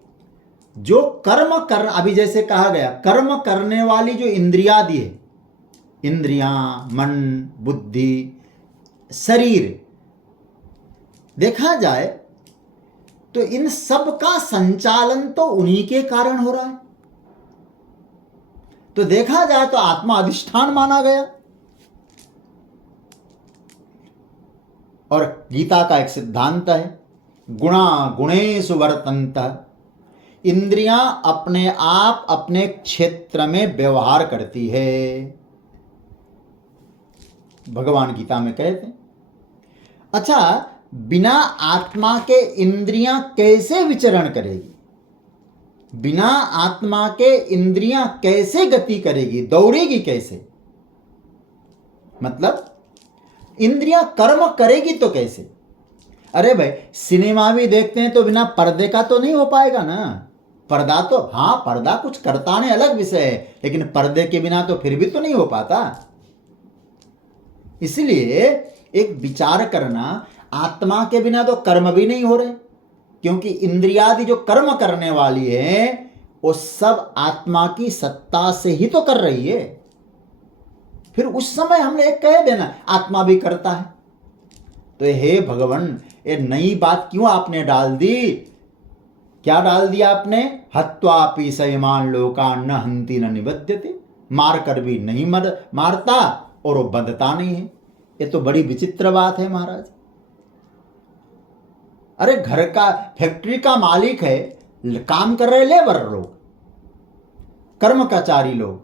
जो कर्म कर, अभी जैसे कहा गया, कर्म करने वाली जो इंद्रियादि है, इंद्रियां, मन, बुद्धि, शरीर, देखा जाए तो इन सब का संचालन तो उन्हीं के कारण हो रहा है। तो देखा जाए तो आत्मा अधिष्ठान माना गया। और गीता का एक सिद्धांत है, गुणा गुणेषु वर्तन्ते। इंद्रियां अपने आप अपने क्षेत्र में व्यवहार करती है, भगवान गीता में कहते हैं। अच्छा, बिना आत्मा के इंद्रियां कैसे विचरण करेगी? बिना आत्मा के इंद्रियां कैसे गति करेगी, दौड़ेगी कैसे? मतलब इंद्रियां कर्म करेगी तो कैसे? अरे भाई, सिनेमा भी देखते हैं तो बिना पर्दे का तो नहीं हो पाएगा ना। पर्दा तो, हाँ पर्दा कुछ करता नहीं, अलग विषय है, लेकिन पर्दे के बिना तो फिर भी तो नहीं हो पाता। इसलिए एक विचार करना, आत्मा के बिना तो कर्म भी नहीं हो रहे, क्योंकि इंद्रियादि जो कर्म करने वाली है वो सब आत्मा की सत्ता से ही तो कर रही है। फिर उस समय हमने एक कह देना आत्मा भी करता है, तो हे भगवान, ये नई बात क्यों आपने डाल दी? क्या डाल दिया आपने? हत्वापि सयमान लोका न हंति न निबध्यते, मार कर भी नहीं मारता और वो बंधता नहीं है। ये तो बड़ी विचित्र बात है महाराज। अरे घर का, फैक्ट्री का मालिक है, काम कर रहे लेबर लोग, कर्मचारी लोग,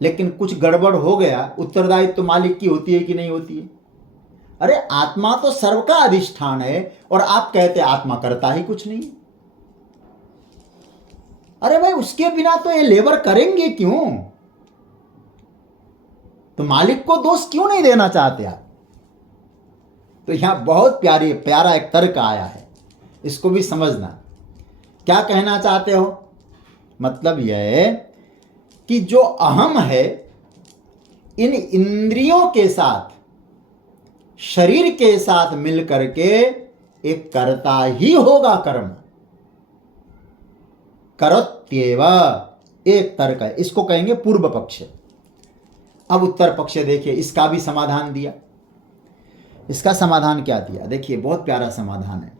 लेकिन कुछ गड़बड़ हो गया, उत्तरदायित्व तो मालिक की होती है कि नहीं होती है? अरे आत्मा तो सर्व का अधिष्ठान है और आप कहते आत्मा करता ही कुछ नहीं। अरे भाई, उसके बिना तो ये लेबर करेंगे क्यों? तो मालिक को दोष क्यों नहीं देना चाहते आप? तो यहां बहुत प्यारा एक तर्क आया है, इसको भी समझना। क्या कहना चाहते हो? मतलब यह है कि जो अहम है, इन इंद्रियों के साथ, शरीर के साथ मिलकर के एक करता ही होगा कर्म। करोत्येव एक तर्क है, इसको कहेंगे पूर्व पक्ष। अब उत्तर पक्ष देखिए, इसका भी समाधान दिया। इसका समाधान क्या दिया? देखिए, बहुत प्यारा समाधान है।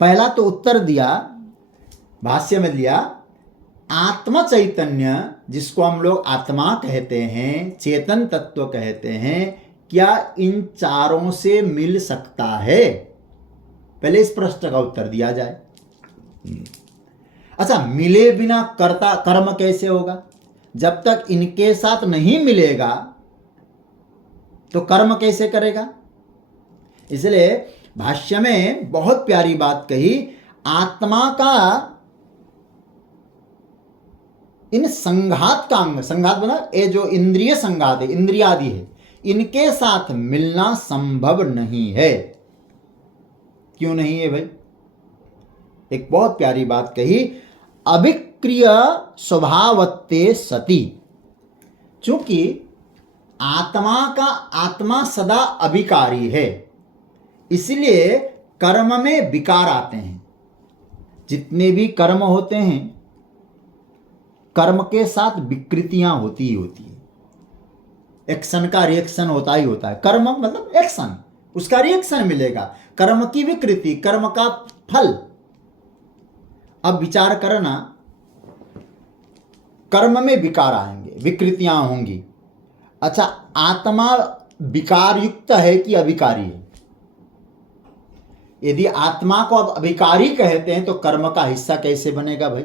पहला तो उत्तर दिया, भाष्य में दिया, आत्म चैतन्य, जिसको हम लोग आत्मा कहते हैं, चेतन तत्व कहते हैं, क्या इन चारों से मिल सकता है? पहले इस प्रश्न का उत्तर दिया जाए। अच्छा, मिले बिना कर्ता कर्म कैसे होगा? जब तक इनके साथ नहीं मिलेगा तो कर्म कैसे करेगा? इसलिए भाष्य में बहुत प्यारी बात कही, आत्मा का इन संघात का अंग, संघात बना ये जो इंद्रिय संघात है, इंद्रियादि है, इनके साथ मिलना संभव नहीं है। क्यों नहीं है भाई? एक बहुत प्यारी बात कही, अभिक्रिय स्वभावत्ते सति। चूंकि आत्मा सदा अभिकारी है, इसलिए कर्म में विकार आते हैं। जितने भी कर्म होते हैं, कर्म के साथ विकृतियां होती ही होती है। एक्शन का रिएक्शन होता ही होता है। कर्म मतलब एक्शन, उसका रिएक्शन मिलेगा। कर्म की विकृति, कर्म का फल। अब विचार करना, कर्म में विकार आएंगे, विकृतियां होंगी। अच्छा, आत्मा विकार युक्त है कि अभिकारी है? यदि आत्मा को अब अभिकारी कहते हैं तो कर्म का हिस्सा कैसे बनेगा भाई?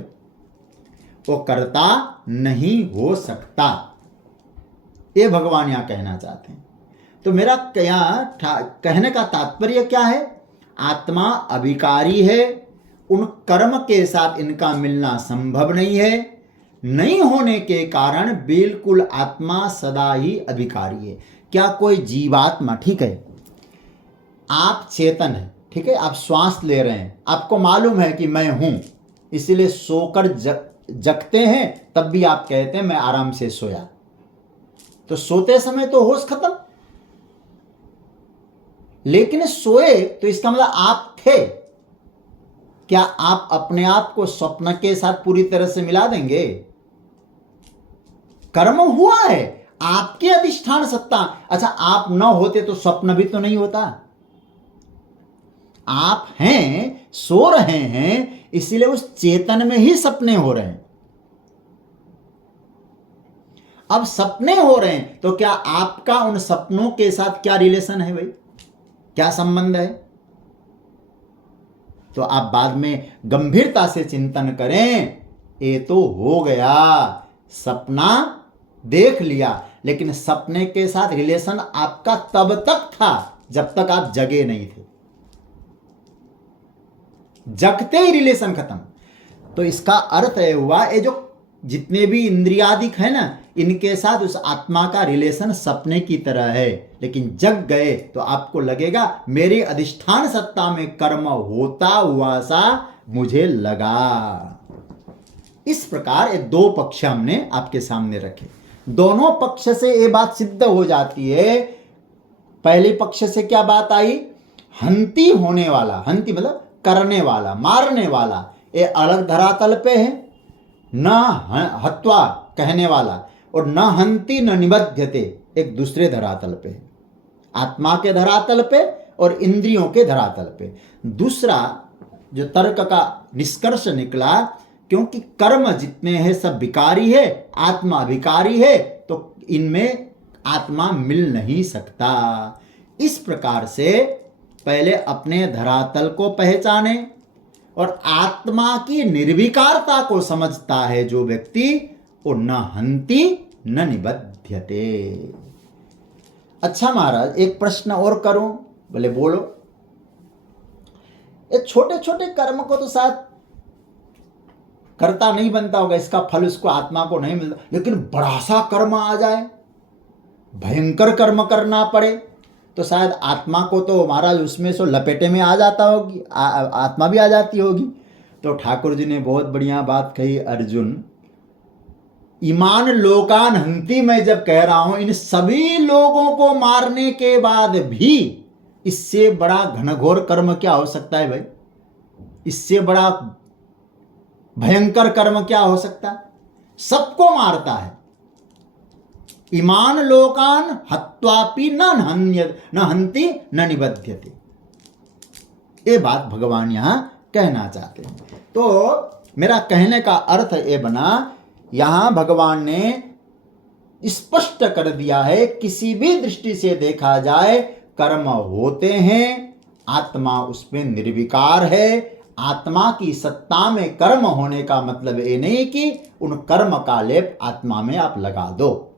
वो कर्ता नहीं हो सकता। ये भगवान यहां कहना चाहते हैं। तो मेरा कहने का तात्पर्य क्या है? आत्मा अभिकारी है, उन कर्म के साथ इनका मिलना संभव नहीं है। नहीं होने के कारण बिल्कुल आत्मा सदा ही अभिकारी है। क्या कोई जीवात्मा, ठीक है, आप चेतन है, ठीक है, आप श्वास ले रहे हैं, आपको मालूम है कि मैं हूं, इसीलिए सोकर जगते हैं, तब भी आप कहते हैं मैं आराम से सोया। तो सोते समय तो होश खत्म, लेकिन सोए तो इसका मतलब आप थे। क्या आप अपने आप को स्वप्न के साथ पूरी तरह से मिला देंगे? कर्म हुआ है, आपके अधिष्ठान सत्ता। अच्छा, आप न होते तो स्वप्न भी तो नहीं होता। आप हैं, सो रहे हैं, इसलिए उस चेतन में ही सपने हो रहे हैं। अब सपने हो रहे हैं तो क्या आपका उन सपनों के साथ क्या रिलेशन है भाई? क्या संबंध है? तो आप बाद में गंभीरता से चिंतन करें। ये तो हो गया, सपना देख लिया, लेकिन सपने के साथ रिलेशन आपका तब तक था जब तक आप जगे नहीं थे। जगते ही रिलेशन खत्म। तो इसका अर्थ है हुआ, ये जो जितने भी इंद्रियादिक है ना, इनके साथ उस आत्मा का रिलेशन सपने की तरह है। लेकिन जग गए तो आपको लगेगा मेरे अधिष्ठान सत्ता में कर्म होता हुआ सा मुझे लगा। इस प्रकार ये दो पक्ष हमने आपके सामने रखे। दोनों पक्ष से ये बात सिद्ध हो जाती है। पहले पक्ष से क्या बात आई? हंती होने वाला, हंती मतलब करने वाला, मारने वाला, ये अलग धरातल पे है। न हत्वा कहने वाला और न हंती न निबध्यते एक दूसरे धरातल पे है। आत्मा के धरातल पे और इंद्रियों के धरातल पे। दूसरा जो तर्क का निष्कर्ष निकला, क्योंकि कर्म जितने हैं सब विकारी है, आत्मा विकारी है, तो इनमें आत्मा मिल नहीं सकता। इस प्रकार से पहले अपने धरातल को पहचाने और आत्मा की निर्विकारता को समझता है जो व्यक्ति, वो न हंति न निबध्यते। अच्छा महाराज, एक प्रश्न और करूं? बोले बोलो। ये छोटे छोटे कर्म को तो शायद करता नहीं बनता होगा, इसका फल उसको आत्मा को नहीं मिलता, लेकिन बड़ा सा कर्म आ जाए, भयंकर कर्म करना पड़े, तो शायद आत्मा को तो महाराज उसमें से लपेटे में आ जाता होगी, आत्मा भी आ जाती होगी। तो ठाकुर जी ने बहुत बढ़िया बात कही, अर्जुन ईमान लोकान हंति, मैं जब कह रहा हूं इन सभी लोगों को मारने के बाद भी इससे बड़ा घनघोर कर्म क्या हो सकता है भाई? इससे बड़ा भयंकर कर्म क्या हो सकता है? सबको मारता है। ईमान लोकान हत्वापि न हंति न निबध्यते। ये बात भगवान यहां कहना चाहते हैं। तो मेरा कहने का अर्थ ये बना, यहां भगवान ने स्पष्ट कर दिया है, किसी भी दृष्टि से देखा जाए कर्म होते हैं, आत्मा उसमें निर्विकार है। आत्मा की सत्ता में कर्म होने का मतलब ये नहीं कि उन कर्म का लेप आत्मा में आप लगा दो,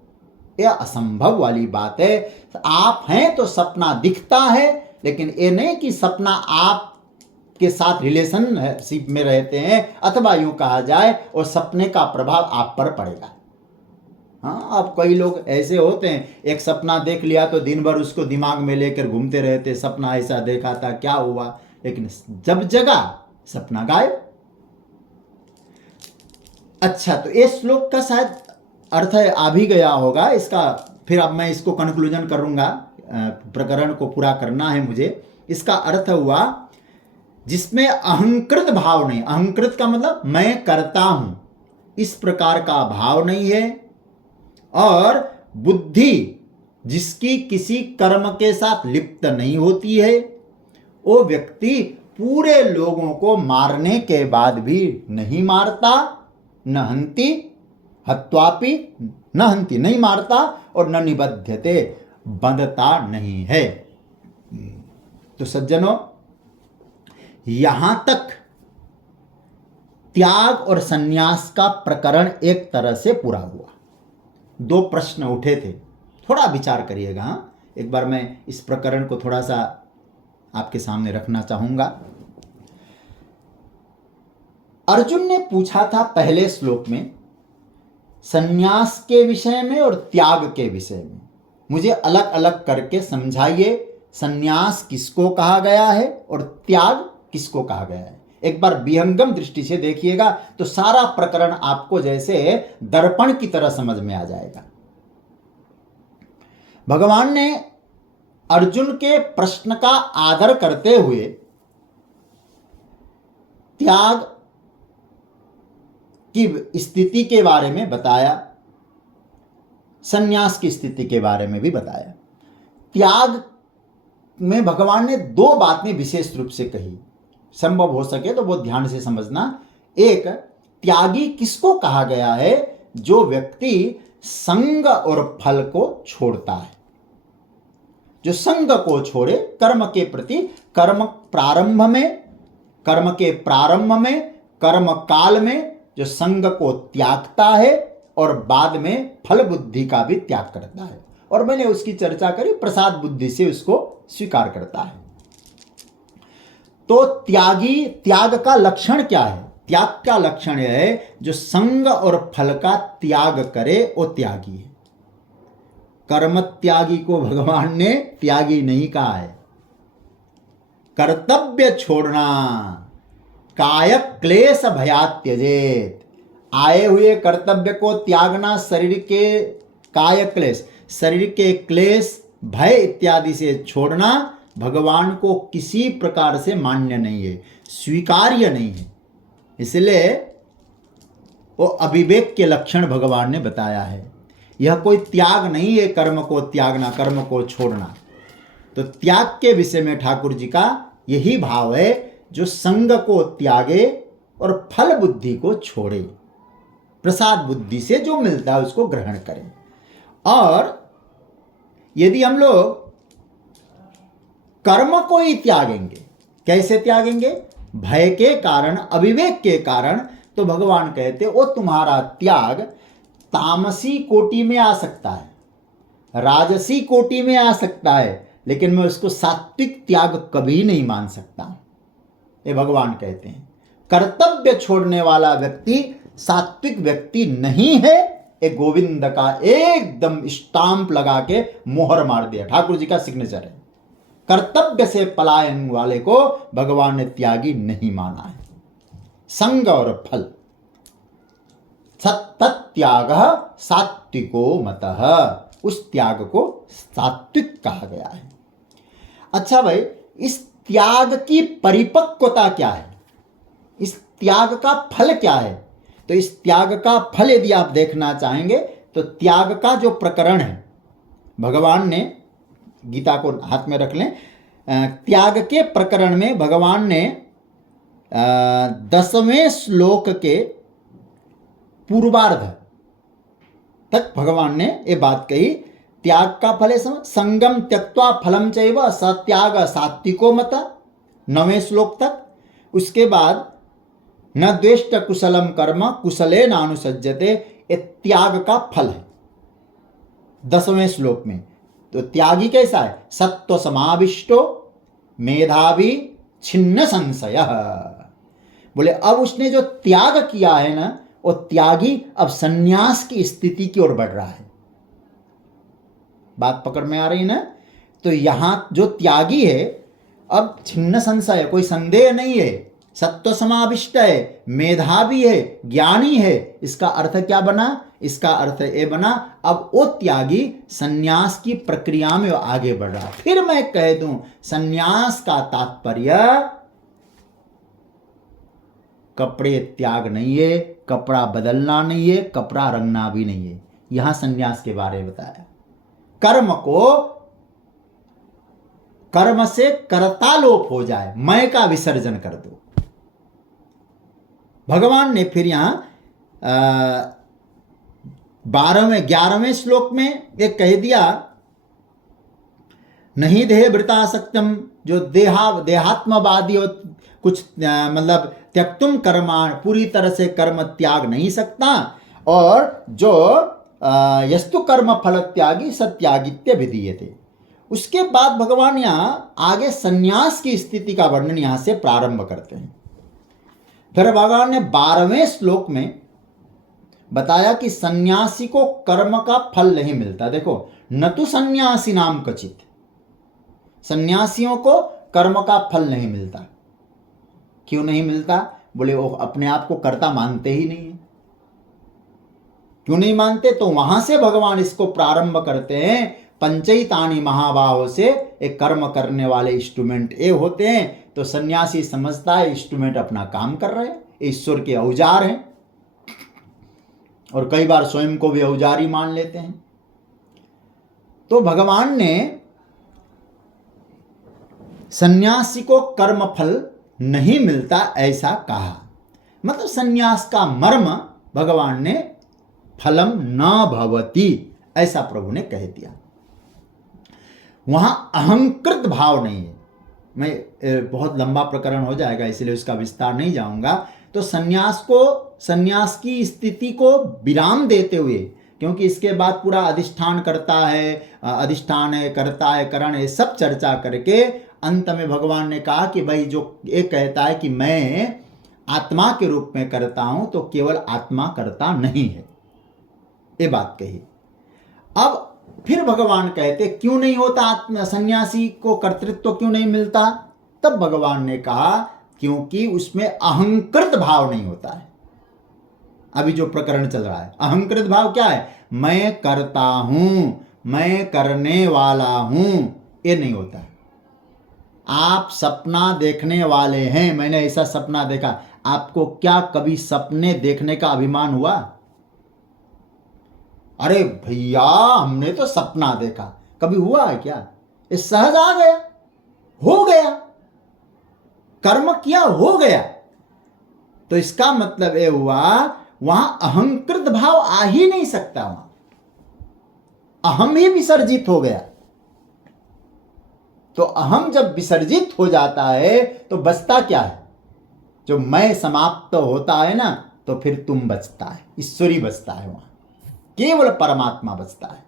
यह असंभव वाली बात है। आप हैं तो सपना दिखता है, लेकिन ये नहीं कि सपना आप के साथ रिलेशनशिप में रहते हैं, अथवा यूं कहा जाए और सपने का प्रभाव आप पर पड़ेगा। हाँ, अब कई लोग ऐसे होते हैं, एक सपना देख लिया तो दिन भर उसको दिमाग में लेकर घूमते रहते, सपना ऐसा देखा था, क्या हुआ, लेकिन जब जगा सपना गायब। अच्छा, तो इस श्लोक का शायद अर्थ आ भी गया होगा इसका। फिर अब मैं इसको कंक्लूजन करूंगा, प्रकरण को पूरा करना है मुझे। इसका अर्थ हुआ जिसमें अहंकृत भाव नहीं, अहंकृत का मतलब मैं करता हूं, इस प्रकार का भाव नहीं है, और बुद्धि जिसकी किसी कर्म के साथ लिप्त नहीं होती है, वो व्यक्ति पूरे लोगों को मारने के बाद भी नहीं मारता, न हंति हत्वापि न हंति, नहीं मारता, और न निबध्यते, बंधता नहीं है। तो सज्जनों, यहां तक त्याग और संन्यास का प्रकरण एक तरह से पूरा हुआ। दो प्रश्न उठे थे, थोड़ा विचार करिएगा। एक बार मैं इस प्रकरण को थोड़ा सा आपके सामने रखना चाहूंगा। अर्जुन ने पूछा था पहले श्लोक में संन्यास के विषय में और त्याग के विषय में, मुझे अलग अलग करके समझाइए, संन्यास किसको कहा गया है और त्याग किसको कहा गया है। एक बार विहंगम दृष्टि से देखिएगा तो सारा प्रकरण आपको जैसे दर्पण की तरह समझ में आ जाएगा। भगवान ने अर्जुन के प्रश्न का आदर करते हुए त्याग की स्थिति के बारे में बताया, संन्यास की स्थिति के बारे में भी बताया। त्याग में भगवान ने दो बातें विशेष रूप से कही, संभव हो सके तो बहुत ध्यान से समझना। एक, त्यागी किसको कहा गया है? जो व्यक्ति संग और फल को छोड़ता है, जो संग को छोड़े, कर्म के प्रति, कर्म के प्रारंभ में, कर्म काल में जो संग को त्यागता है और बाद में फल बुद्धि का भी त्याग करता है, और मैंने उसकी चर्चा करी, प्रसाद बुद्धि से उसको स्वीकार करता है। तो त्याग का लक्षण क्या है? त्याग का लक्षण यह है जो संग और फल का त्याग करे वो त्यागी है। कर्म त्यागी को भगवान ने त्यागी नहीं कहा है। कर्तव्य छोड़ना, काय क्लेश भयात् त्यजेत, आए हुए कर्तव्य को त्यागना, शरीर के काय क्लेश, शरीर के क्लेश, भय इत्यादि से छोड़ना भगवान को किसी प्रकार से मान्य नहीं है, स्वीकार्य नहीं है। इसलिए वो अविवेक के लक्षण भगवान ने बताया है। यह कोई त्याग नहीं है, कर्म को त्यागना, कर्म को छोड़ना। तो त्याग के विषय में ठाकुर जी का यही भाव है, जो संग को त्यागे और फल बुद्धि को छोड़े, प्रसाद बुद्धि से जो मिलता है उसको ग्रहण करें। और यदि हम लोग कर्म को ही त्यागेंगे, कैसे त्यागेंगे? भय के कारण, अविवेक के कारण, तो भगवान कहते वो तुम्हारा त्याग तामसी कोटि में आ सकता है, राजसी कोटि में आ सकता है, लेकिन मैं उसको सात्विक त्याग कभी नहीं मान सकता। ये भगवान कहते हैं कर्तव्य छोड़ने वाला व्यक्ति सात्विक व्यक्ति नहीं है। एक गोविंद का एकदम स्टाम्प लगा के मोहर मार दिया, ठाकुर जी का सिग्नेचर है। कर्तव्य से पलायन वाले को भगवान ने त्यागी नहीं माना है। संग और फल, सत्याग सात्विको मतः, उस त्याग को सात्विक कहा गया है। अच्छा भाई, इस त्याग की परिपक्वता क्या है? इस त्याग का फल क्या है? तो इस त्याग का फल यदि आप देखना चाहेंगे तो त्याग का जो प्रकरण है, भगवान ने, गीता को हाथ में रख लें, त्याग के प्रकरण में भगवान ने 10वें श्लोक के पूर्वार्ध तक भगवान ने ये बात कही, त्याग का फल है संगम त्यक्त्वा फलम चैव सत्याग सात्विको मत, 9वें श्लोक तक। उसके बाद न द्वेष्ट कुशलम कर्म कुशले नानुसज्जते, ये त्याग का फल है 10वें श्लोक में। तो त्यागी कैसा है? सत्व समाविष्टो मेधावी छिन्न संशय। बोले अब उसने जो त्याग किया है ना, वो त्यागी अब संन्यास की स्थिति की ओर बढ़ रहा है। बात पकड़ में आ रही ना? तो यहां जो त्यागी है अब छिन्न संशय, कोई संदेह नहीं है, सत्व समाविष्ट है, मेधावी है, ज्ञानी है। इसका अर्थ क्या बना? इसका अर्थ ये बना अब वो त्यागी संन्यास की प्रक्रिया में आगे बढ़ रहा। फिर मैं कह दूं, संन्यास का तात्पर्य कपड़े त्याग नहीं है, कपड़ा बदलना नहीं है, कपड़ा रंगना भी नहीं है। यहां संन्यास के बारे में बताया। कर्म को, कर्म से कर्ता लोप हो जाए, मैं का विसर्जन कर दो। भगवान ने फिर यहां 11वें श्लोक में एक कह दिया, नहीं देह वृता सत्यम, जो देहात्मवादी हो, कुछ मतलब त्यक्तुम कर्माण, पूरी तरह से कर्म त्याग नहीं सकता, और जो यस्तु कर्म फल त्यागी सत्यागित्य विधीयते। उसके बाद भगवान यहां आगे संन्यास की स्थिति का वर्णन यहां से प्रारंभ करते हैं। फिर भगवान ने 12वें श्लोक में बताया कि सन्यासी को कर्म का फल नहीं मिलता। देखो, न तो सन्यासी नाम कचित, सन्यासियों को कर्म का फल नहीं मिलता। क्यों नहीं मिलता? बोले वो अपने आप को कर्ता मानते ही नहीं है। क्यों नहीं मानते? तो वहां से भगवान इसको प्रारंभ करते हैं, पंचैतानि महाबाहो से एक कर्म करने वाले इंस्ट्रूमेंट ये होते हैं। तो सन्यासी समझता है इंस्ट्रूमेंट अपना काम कर रहे हैं, ईश्वर के औजार हैं, और कई बार स्वयं को भी औजारी मान लेते हैं। तो भगवान ने सन्यासी को कर्म फल नहीं मिलता ऐसा कहा। मतलब सन्यास का मर्म भगवान ने फलम न भवति ऐसा प्रभु ने कह दिया। वहां अहंकृत भाव नहीं है। मैं बहुत लंबा प्रकरण हो जाएगा इसलिए उसका विस्तार नहीं जाऊंगा। तो सन्यास की स्थिति को विराम देते हुए, क्योंकि इसके बाद पूरा अधिष्ठान करता है, अधिष्ठान है, करता है, करण है, सब चर्चा करके अंत में भगवान ने कहा कि भाई जो ये कहता है कि मैं आत्मा के रूप में करता हूं, तो केवल आत्मा करता नहीं है, ये बात कही। अब फिर भगवान कहते क्यों नहीं होता, आत्मा सन्यासी को कर्तृत्व क्यों नहीं मिलता? तब भगवान ने कहा क्योंकि उसमें अहंकृत भाव नहीं होता है। अभी जो प्रकरण चल रहा है, अहंकृत भाव क्या है? मैं करता हूं, मैं करने वाला हूं, ये नहीं होता है। आप सपना देखने वाले हैं, मैंने ऐसा सपना देखा। आपको क्या कभी सपने देखने का अभिमान हुआ? अरे भैया हमने तो सपना देखा, कभी हुआ है क्या? ये सहज आ गया, हो गया, कर्म किया, हो गया। तो इसका मतलब ये हुआ वहां अहंकृत भाव आ ही नहीं सकता, वहां अहम ही विसर्जित हो गया। तो अहम जब विसर्जित हो जाता है तो बचता क्या है? जो मैं समाप्त होता है ना, तो फिर तुम बचता है, ईश्वरी बचता है, वहां केवल परमात्मा बचता है।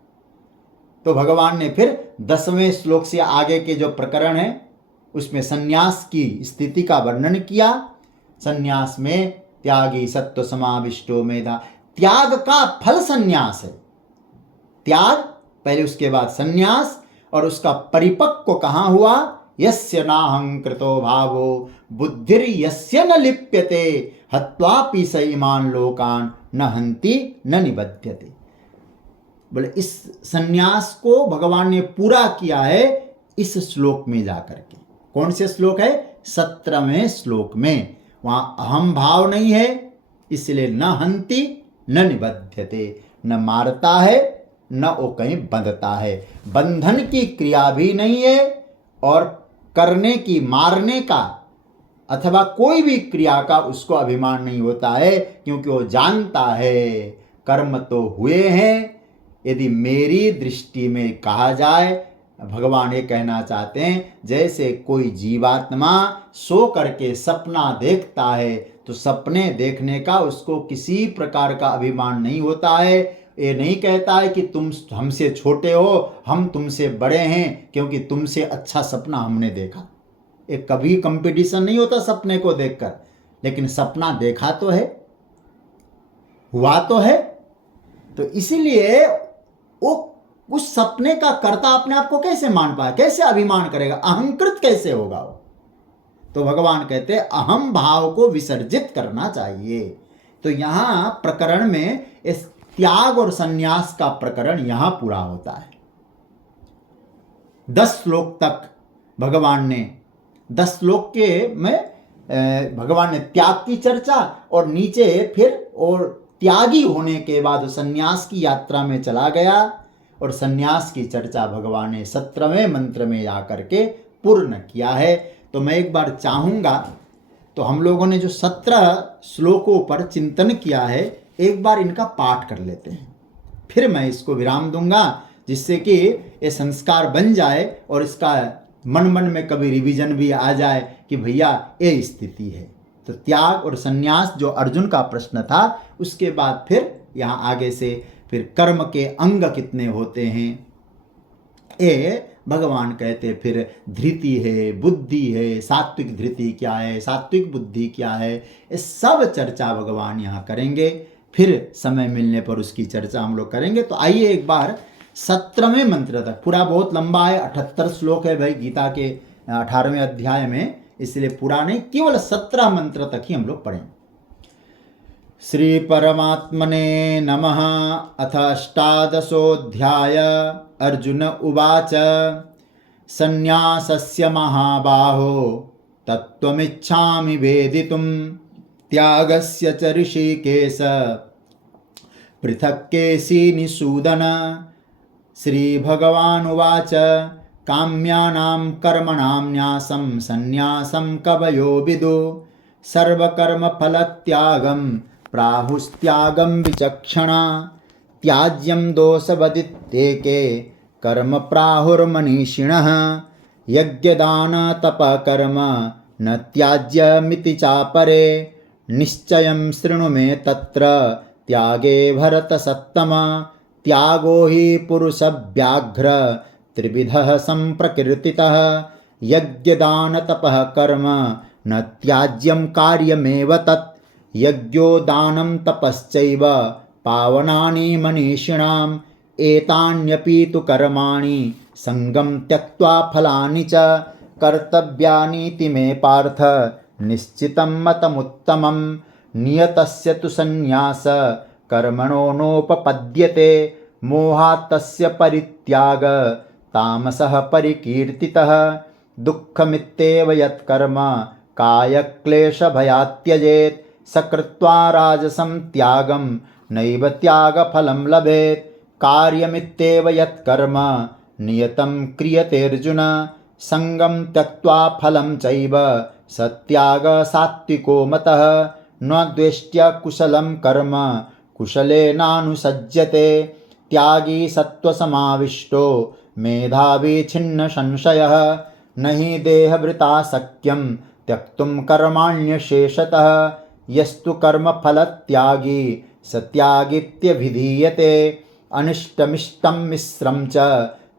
तो भगवान ने फिर 10वें श्लोक से आगे के जो प्रकरण है उसमें सन्यास की स्थिति का वर्णन किया। सन्यास में त्यागी सत्व समाविष्टो मेधा, त्याग का फल सन्यास है। त्याग पहले, उसके बाद सन्यास, और उसका परिपक्व कहां हुआ? यस्य नाहंकृतो भावो बुद्धिर यस्य न लिप्यते हत्वापि स इमान लोकान न हंति न निबध्यते। बोले इस सन्यास को भगवान ने पूरा किया है इस श्लोक में जाकर के। कौन से श्लोक है? 17वें श्लोक में। वहां अहम भाव नहीं है, इसलिए न हंति न निबध्यते, न मारता है न वो कहीं बंधता है, बंधन की क्रिया भी नहीं है, और करने की, मारने का अथवा कोई भी क्रिया का उसको अभिमान नहीं होता है, क्योंकि वो जानता है कर्म तो हुए हैं। यदि मेरी दृष्टि में कहा जाए, भगवान ये कहना चाहते हैं जैसे कोई जीवात्मा सो करके सपना देखता है तो सपने देखने का उसको किसी प्रकार का अभिमान नहीं होता है। ये नहीं कहता है कि तुम हमसे छोटे हो, हम तुमसे बड़े हैं क्योंकि तुमसे अच्छा सपना हमने देखा। एक कभी कंपटीशन नहीं होता सपने को देखकर, लेकिन सपना देखा तो है, हुआ तो है। तो इसीलिए वो उस सपने का कर्ता अपने आप को कैसे मान पाए, कैसे अभिमान करेगा, अहंकृत कैसे होगा वो? तो भगवान कहते हैं अहम भाव को विसर्जित करना चाहिए। तो यहां प्रकरण में इस त्याग और सन्यास का प्रकरण यहां पूरा होता है। 10 श्लोक तक भगवान ने, 10 श्लोक के में भगवान ने त्याग की चर्चा, और नीचे फिर और त्यागी होने के बाद सन्यास की यात्रा में चला गया, और सन्यास की चर्चा भगवान ने 17वें मंत्र में आकर के पूर्ण किया है। तो मैं एक बार चाहूँगा, तो हम लोगों ने जो 17 श्लोकों पर चिंतन किया है, एक बार इनका पाठ कर लेते हैं, फिर मैं इसको विराम दूंगा, जिससे कि ये संस्कार बन जाए और इसका मन मन में कभी रिवीजन भी आ जाए कि भैया ये स्थिति है। तो त्याग और सन्यास जो अर्जुन का प्रश्न था, उसके बाद फिर यहाँ आगे से फिर कर्म के अंग कितने होते हैं ये भगवान कहते, फिर धृति है, बुद्धि है, सात्विक धृति क्या है, सात्विक बुद्धि क्या है, ये सब चर्चा भगवान यहाँ करेंगे। फिर समय मिलने पर उसकी चर्चा हम लोग करेंगे। तो आइए एक बार 17वें मंत्र तक, पूरा बहुत लंबा है, 78 श्लोक है भाई गीता के 18वें अध्याय में, इसलिए पूरा नहीं, केवल 17 मंत्र तक ही हम लोग पढ़ें। श्री परमात्मने नमः। अथ 18 अर्जुन उवाच सन्न्यासस्य महाबाहो तत्त्वमिच्छामि वेदितुं त्यागस्य च ऋषिकेश पृथक् केशिनिषूदन। श्रीभगवानुवाच काम्यानां कर्मणां न्यासं सन्न्यासं कवयो विदु सर्वकर्मफलत्यागं प्राहुस्त्यागं विचक्षणा। त्याज्यं दोषवदित्येके कर्म प्राहुर्मनीषिणः यज्ञदान तपकर्म न त्याज्यमिति चापरे। निश्चयं शृणु मे तत्र त्यागे भरतसत्तम। त्यागो हि पुरुषव्याघ्र त्रिविधः सम्प्रकृतितः यज्ञदान तपः कर्म न त्याज्यं कार्यमेव तत्। यज्ञो दानं तपश्चैव पावनानि मनीषिणाम् एतान्यपि तु कर्माणि संगं त्यक्त्वा फलानि च कर्तव्यानीति मे पार्थ निश्चितं मतमुत्तमं। नियतस्य तु सन्न्यास कर्मणो नोपपद्यते मोहात् तस्य परित्याग तामसः परिकीर्तितः। दुःखमित्येव यत्कर्म कायक्लेशभयात् त्यजेत् सकृत्वा राजसं त्यागं नैव त्यागफलं लभेत्। कार्यमित्येव यत्कर्म नियतं क्रियते अर्जुन संगम त्यक्त्वा फलं चैव सत्याग सात्विको मतः न द्वेष्ट्य कुशलं कर्म कुशलेनानुसज्जते त्यागी सत्त्वसमाविष्टो मेधावी छिन्न संशयः न हि देहभृता शक्यं त्यक्तुं कर्माण्यशेषतः यस्तु कर्मफलत्यागी स त्यागीत्यभिधीयते अनिष्टमिष्टं मिश्रं च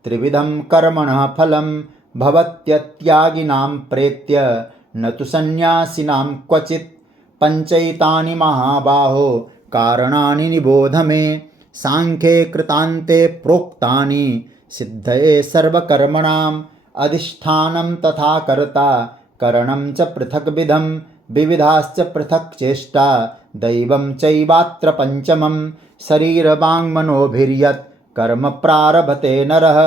त्रिविधं कर्मणः फलं भवत्यत्यागिनां प्रेत्य न तु सन्न्यासिनां क्वचित् पञ्चैतानि महाबाहो कारणानि निबोध मे सांख्ये कृतान्ते प्रोक्तानि सिद्धये सर्वकर्मणाम् अधिष्ठानं तथा कर्ता करणं च पृथग्विधं विविधाश्च पृथक् चेष्टा दैवं चैवात्र पंचमं शरीरवाङ्मनोभिर्यत् कर्म प्रारभते नरः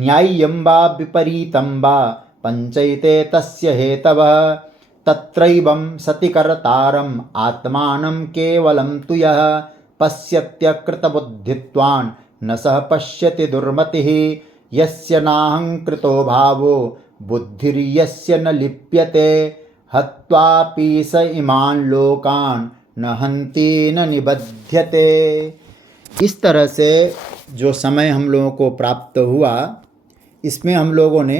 न्याय्यं वा विपरीतं वा पञ्चैते तस्य हेतवः तत्रैवं सति कर्तारम् आत्मानं केवलं तु यः पश्यत्यकृतबुद्धित्वान् न सः पश्यति दुर्मतिः यस्य नाहङ्कृतो भावो बुद्धिर्यस्य न लिप्यते हत्वापि स इमान् लोकान् न हन्ति न निबध्यते। इस तरह से जो समय हम लोगों को प्राप्त हुआ, इसमें हम लोगों ने